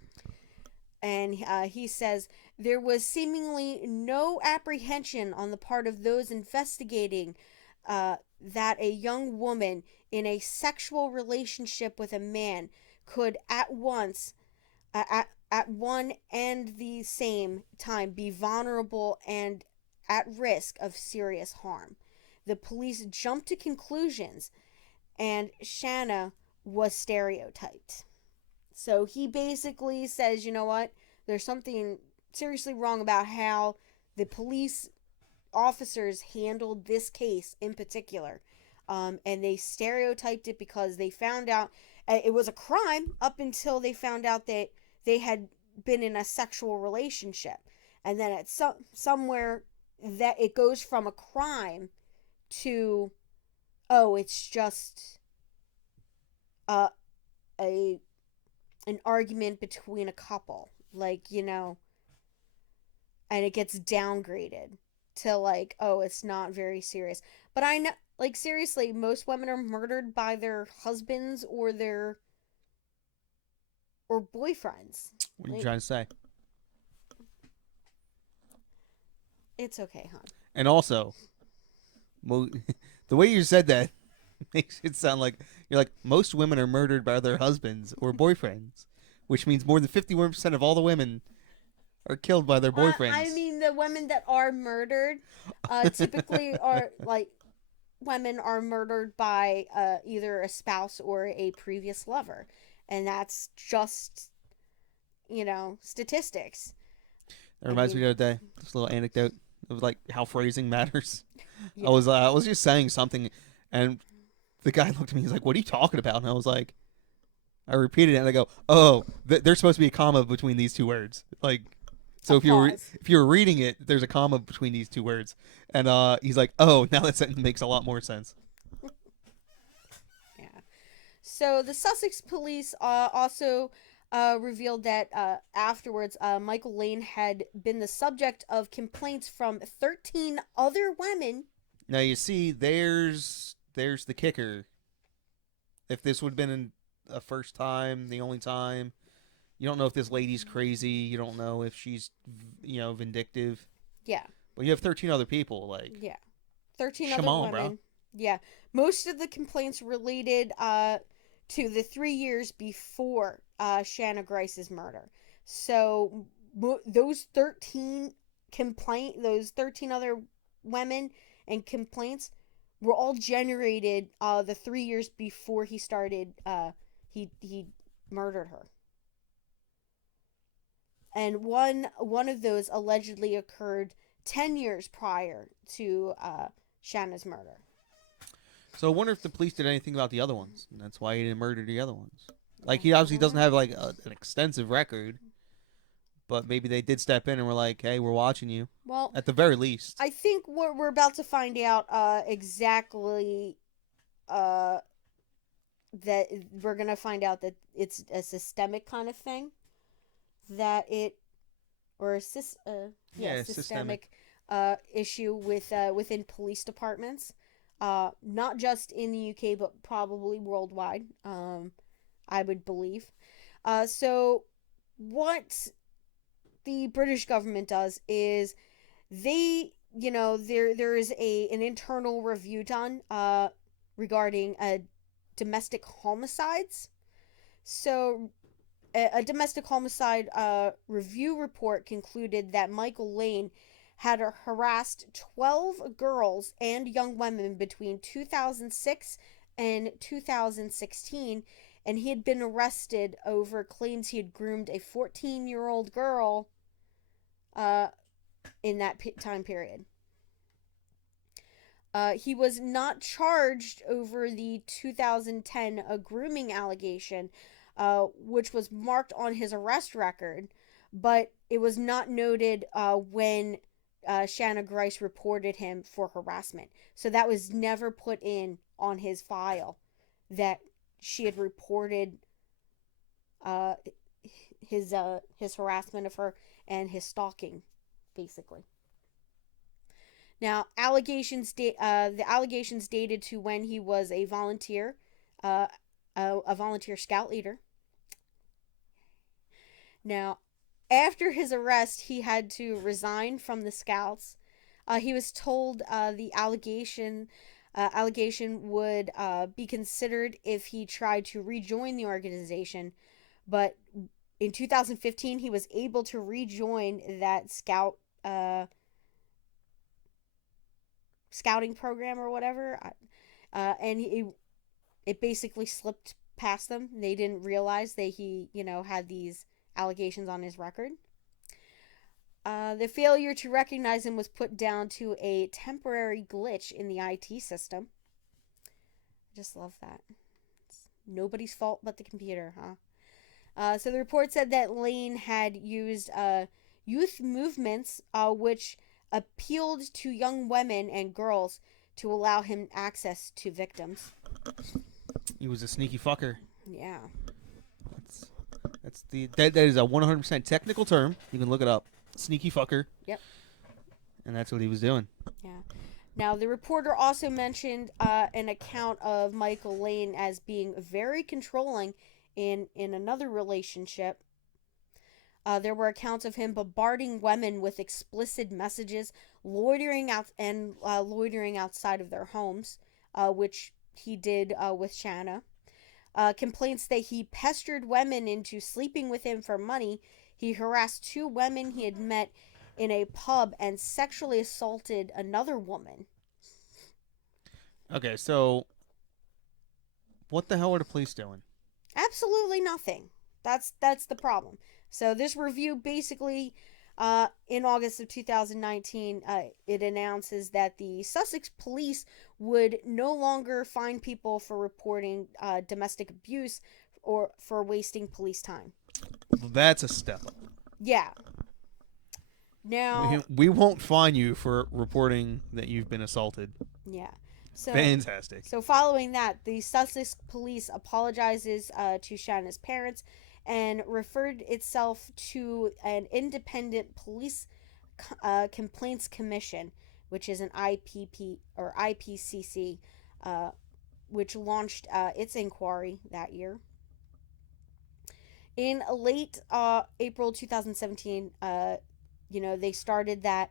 And he says there was seemingly no apprehension on the part of those investigating that a young woman in a sexual relationship with a man could at once at one and the same time be vulnerable and at risk of serious harm. The police jumped to conclusions, and Shana was stereotyped. So he basically says, you know what? There's something seriously wrong about how the police officers handled this case in particular. And they stereotyped it because they found out it was a crime up until they found out that they had been in a sexual relationship. And then at somewhere that it goes from a crime to, oh, it's just uh, a an argument between a couple, like, and it gets downgraded to like, oh, it's not very serious. But I know, like, seriously, most women are murdered by their husbands or boyfriends. What are you Like, trying to say? it's okay, hon. And also, the way you said that makes it sound like you're like most women are murdered by their husbands or boyfriends, which means more than 51% of all the women are killed by their I boyfriends. mean, the women that are murdered typically are like women are murdered by either a spouse or a previous lover. And that's just, statistics. That I reminds me mean, of the other day. This little anecdote of like how phrasing matters. yeah. I was just saying something, and the guy looked at me. He's like, "What are you talking about?" And I was like, I repeated it, and I go, "Oh, there's supposed to be a comma between these two words." Like, A so pause. if you were reading it, there's a comma between these two words, and he's like, "Oh, now that sentence makes a lot more sense." Yeah. So the Sussex police also revealed that afterwards, Michael Lane had been the subject of complaints from 13 other women. Now you see, there's the kicker. If this would have been a first time, the only time, you don't know if this lady's crazy. You don't know if she's vindictive. Yeah. But you have 13 other people. Like, Yeah. 13 come other on, bro. women. Yeah. Most of the complaints related to the 3 years before Shana Grice's murder. So those 13 other women and complaints were all generated the 3 years before he started. He murdered her, and one of those allegedly occurred 10 years prior to Shana's murder. So I wonder if the police did anything about the other ones, and that's why he didn't murder the other ones. Yeah, Like he I obviously don't doesn't know. have like an extensive record, but maybe they did step in and were like, "Hey, we're watching you." Well, At the very least. I think we're about to find out exactly uh, that we're gonna find out that it's a systemic kind of thing, that it or a Yeah, systemic. systemic issue within police departments, not just in the UK but probably worldwide. I would believe. So what the British government does is they, there is an internal review done regarding domestic homicides. So a domestic homicide review report concluded that Michael Lane had harassed 12 girls and young women between 2006 and 2016, and he had been arrested over claims he had groomed a 14-year-old girl uh, in that time period. He was not charged over the 2010 grooming allegation, which was marked on his arrest record, but it was not noted when Shana Grice reported him for harassment. So that was never put in on his file that she had reported uh, his harassment of her and his stalking, basically. Now, the allegations dated to when he was a volunteer, a volunteer scout leader. Now, After his arrest, he had to resign from the Scouts. He was told the allegation would be considered if he tried to rejoin the organization, but in 2015 he was able to rejoin that uh, scouting program or whatever, and it basically slipped past them. They didn't realize that he had these allegations on his record. The failure to recognize him was put down to a temporary glitch in the IT system. I just love that. It's nobody's fault but the computer, huh? So the report said that Lane had used youth movements, which appealed to young women and girls to allow him access to victims. He was a sneaky fucker. Yeah. That's that is a 100% technical term. You can look it up. Sneaky fucker. Yep. And that's what he was doing. Yeah. Now, the reporter also mentioned an account of Michael Lane as being very controlling in another relationship. There were accounts of him bombarding women with explicit messages, loitering outside of their homes, which he did with Shana. Complaints that he pestered women into sleeping with him for money. He harassed two women he had met in a pub and sexually assaulted another woman. Okay, so what the hell are the police doing? Absolutely nothing. That's the problem. So this review basically, in August of 2019, it announces that the Sussex Police would no longer fine people for reporting domestic abuse or for wasting police time. That's a step up. Yeah. Now, We won't fine you for reporting that you've been assaulted. yeah. So Fantastic. So following that, the Sussex Police apologizes to Shana's parents and referred itself to an independent police complaints commission, which is an IPP or IPCC, which launched its inquiry that year. In late April 2017, they started that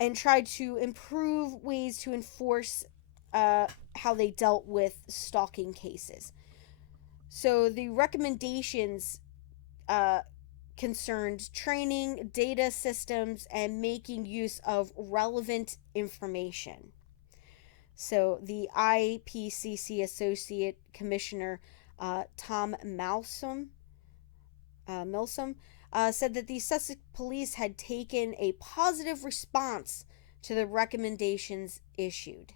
and tried to improve ways to enforce how they dealt with stalking cases. So the recommendations uh, concerned training, data systems, and making use of relevant information. So the IPCC Associate Commissioner Tom Milsom said that the Sussex Police had taken a positive response to the recommendations issued.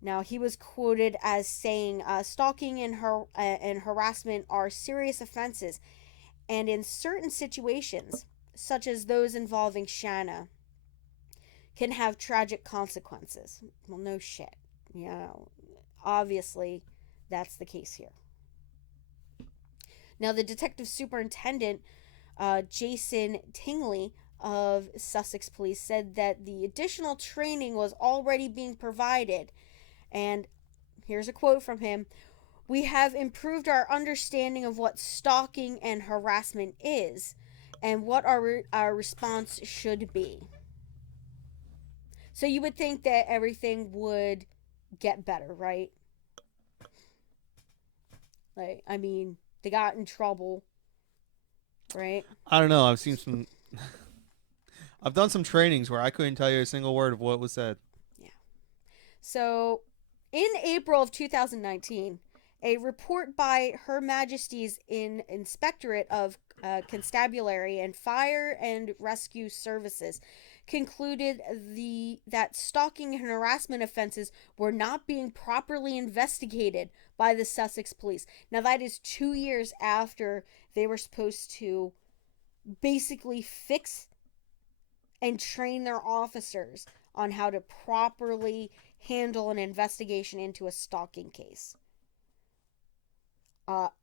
Now, he was quoted as saying, "Stalking and harassment are serious offenses, and in certain situations, such as those involving Shana, can have tragic consequences." Well, no shit. Obviously, that's the case here. Now, the detective superintendent, Jason Tingley of Sussex Police, said that the additional training was already being provided. And here's a quote from him: "We have improved our understanding of what stalking and harassment is and what our response should be." So you would think that everything would get better, right? Like, I mean, they got in trouble, right? I don't know. I've seen some. I've done some trainings where I couldn't tell you a single word of what was said. Yeah. So, in April of 2019, a report by Her Majesty's Inspectorate of Constabulary and Fire and Rescue Services concluded that stalking and harassment offenses were not being properly investigated by the Sussex Police. Now, that is 2 years after they were supposed to basically fix and train their officers on how to properly handle an investigation into a stalking case.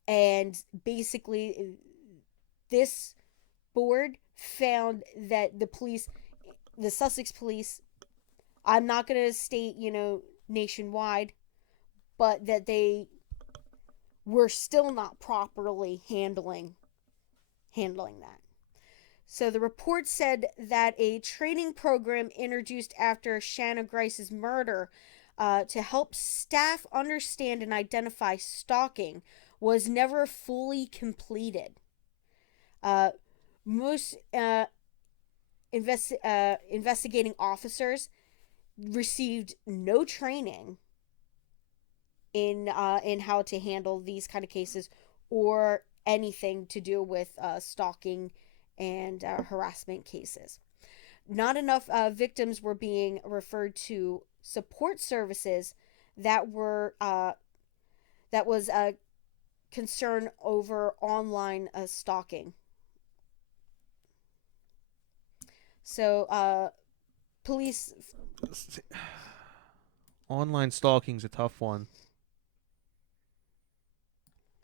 And basically, this board found that the Sussex Police, I'm not going to state, nationwide, but that they were still not properly handling that. So the report said that a training program introduced after Shana Grice's murder to help staff understand and identify stalking was never fully completed. Uh, most investigating officers received no training in how to handle these kind of cases or anything to do with stalking and harassment cases. Not enough victims were being referred to support services that were that was concern over online stalking. So police. Online stalking's a tough one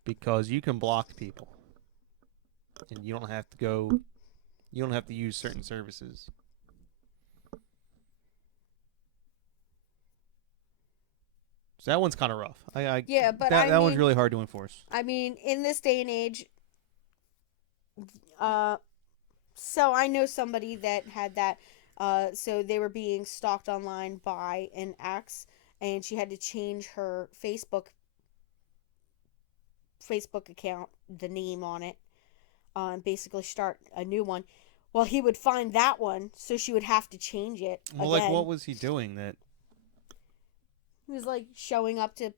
because you can block people, and you don't have to go. You don't have to use certain services. So that one's kind of rough. Yeah, but that one's really hard to enforce. I mean, in this day and age, uh, so I know somebody that had that. So they were being stalked online by an ex, and she had to change her Facebook account, the name on it, and basically start a new one. Well, he would find that one, so she would have to change it Well, again. like, what was he doing that? He was like showing up to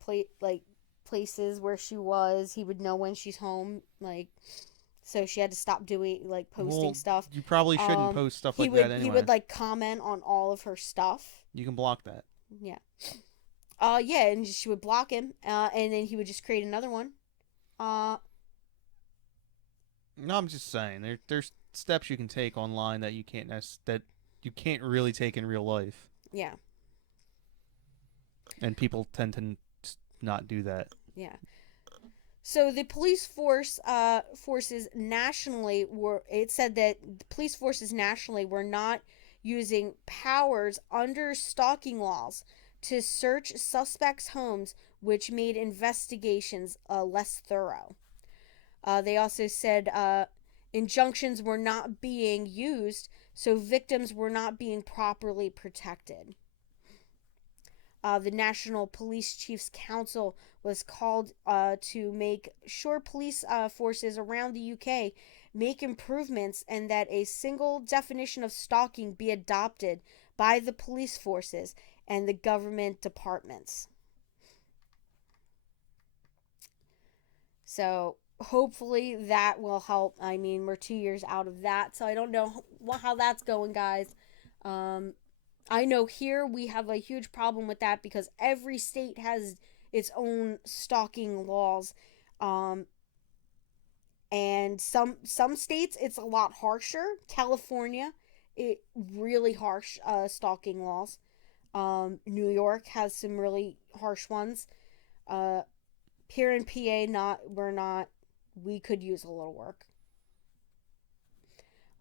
places where she was. He would know when she's home, like, so she had to stop doing like posting Well, stuff. you probably shouldn't post stuff He like would that anyway. he would like comment on all of her stuff. You can block that. Yeah. Yeah, and she would block him, and then he would just create another one. Uh, No, I'm just saying there's steps you can take online that you can't really take in real life, yeah, and people tend to not do that. yeah. So the forces nationally were. It said that the police forces nationally were not using powers under stalking laws to search suspects' homes, which made investigations less thorough. They also said injunctions were not being used, so victims were not being properly protected. The National Police Chiefs Council was called to make sure police forces around the UK make improvements and that a single definition of stalking be adopted by the police forces and the government departments. So hopefully that will help. I mean, we're 2 years out of that, so I don't know how that's going, guys. Um, I know here we have a huge problem with that because every state has its own stalking laws. Um, and some states it's a lot harsher. California, it really harsh stalking laws. New York has some really harsh ones. Uh, Here in PA, we could use a little work.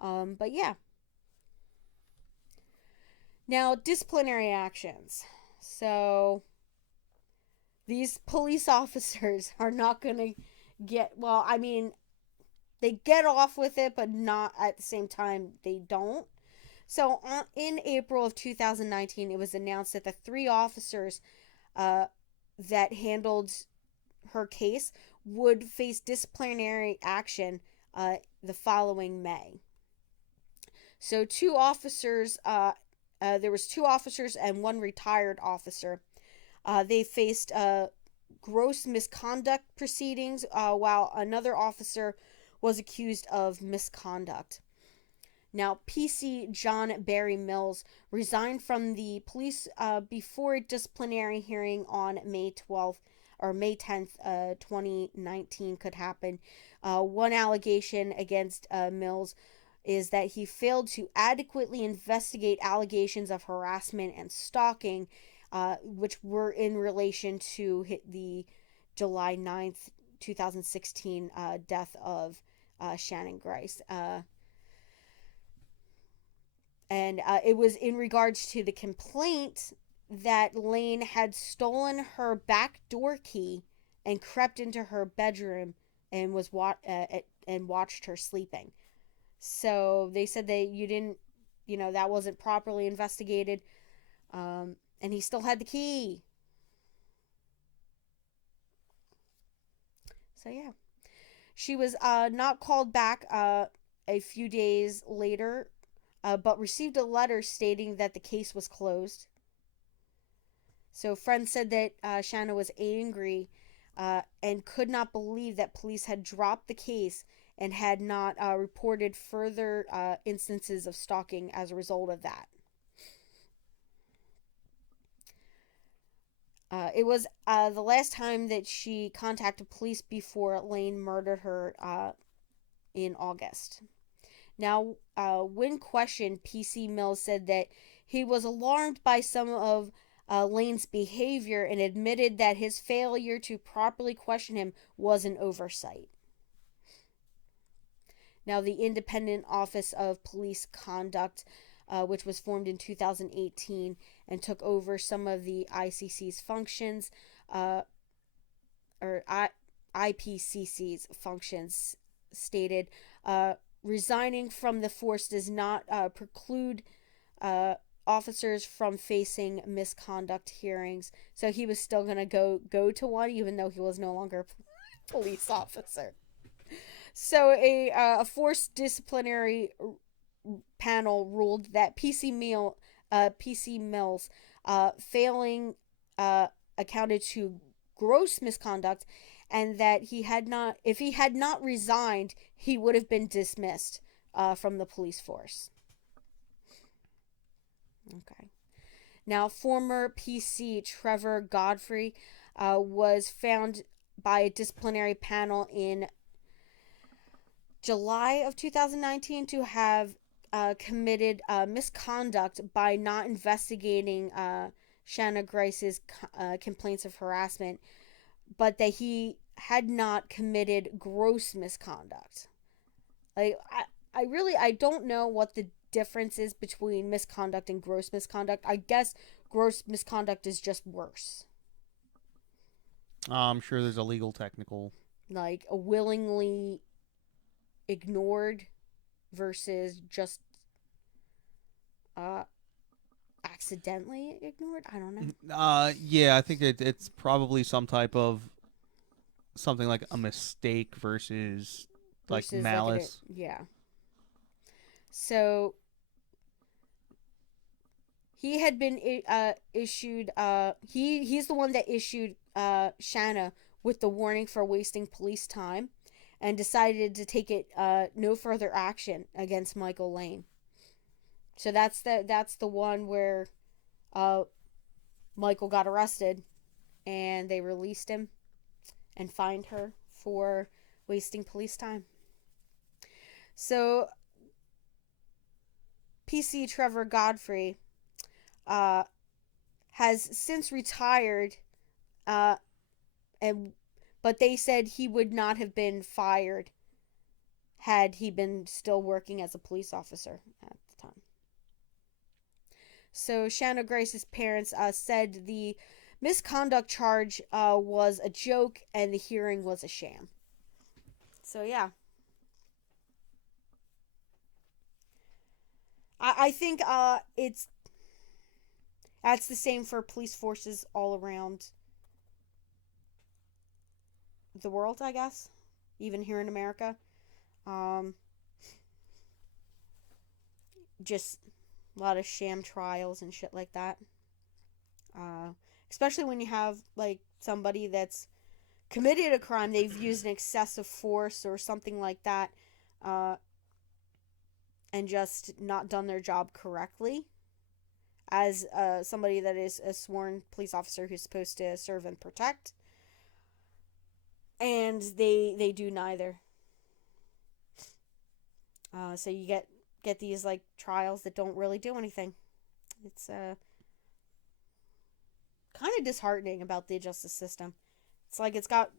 But yeah. Now, disciplinary actions. So, these police officers are not going to get, well, I mean, they get off with it, but not at the same time, they don't. So, in April of 2019, it was announced that the three officers that handled her case would face disciplinary action the following May. So, there was two officers and one retired officer. They faced gross misconduct proceedings, while another officer was accused of misconduct. Now, PC John Barry Mills resigned from the police before a disciplinary hearing on May 12th or May 10th, 2019 could happen. One allegation against Mills is that he failed to adequately investigate allegations of harassment and stalking, which were in relation to the July 9th, 2016 death of Shana Grice. And it was in regards to the complaint that Lane had stolen her back door key and crept into her bedroom and and watched her sleeping. So they said that you didn't, that wasn't properly investigated, and he still had the key. So yeah, she was not called back a few days later, but received a letter stating that the case was closed. So friends said that Shana was angry and could not believe that police had dropped the case and had not reported further instances of stalking as a result of that. It was the last time that she contacted police before Lane murdered her in August. Now, when questioned, PC Mills said that he was alarmed by some of Lane's behavior and admitted that his failure to properly question him was an oversight. Now, the Independent Office of Police Conduct, which was formed in 2018 and took over some of the ICC's functions, or IPCC's functions, stated, resigning from the force does not preclude officers from facing misconduct hearings. So he was still going to go to one, even though he was no longer a police officer. So a forced disciplinary panel ruled that PC Mills failing accounted to gross misconduct, and that if he had not resigned, he would have been dismissed from the police force. Okay. Now, former PC Trevor Godfrey was found by a disciplinary panel in July of 2019 to have committed misconduct by not investigating Shana Grice's complaints of harassment, but that he had not committed gross misconduct. Like, I don't know what the difference is between misconduct and gross misconduct. I guess gross misconduct is just worse. I'm sure there's a legal technical. Like a willingly ignored versus just uh accidentally ignored. I don't know. Yeah, I think it's probably some type of something like a mistake versus like Versus like malice. yeah. So he had been issued. He's the one that issued Shana with the warning for wasting police time, and decided to take it no further action against Michael Lane. So that's the one where Michael got arrested, and they released him and fined her for wasting police time. So PC Trevor Godfrey has since retired, uh, and but they said he would not have been fired had he been still working as a police officer at the time. So Shana Grice's parents said the misconduct charge was a joke and the hearing was a sham. So yeah, I think that's the same for police forces all around the world, I guess, even here in America. Um, just a lot of sham trials and shit like that. Uh, Especially when you have like somebody that's committed a crime, they've used an excessive force or something like that, uh, and just not done their job correctly. As somebody that is a sworn police officer who's supposed to serve and protect, and they do neither. So you get these like trials that don't really do anything. It's kind of disheartening about the justice system. It's like it's got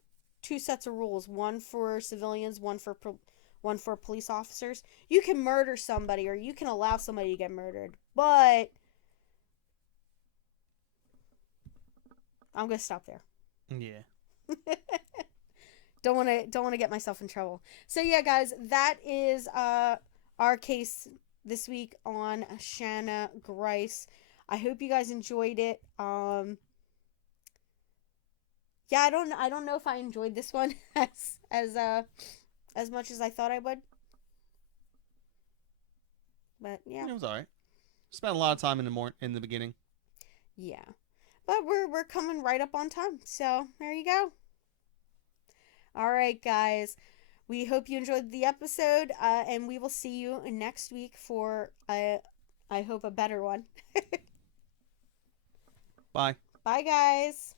two sets of rules: one for civilians, one for police officers. You can murder somebody, or you can allow somebody to get murdered, but I'm gonna stop there. Yeah. Don't want to get myself in trouble. So yeah, guys, that is our case this week on Shana Grice. I hope you guys enjoyed it. Yeah, I don't know if I enjoyed this one as much as I thought I would. But yeah. It was all right. Spent a lot of time in the beginning. Yeah. But we're coming right up on time. So, there you go. All right, guys. We hope you enjoyed the episode, and we will see you next week for I hope a better one. Bye. Bye, guys.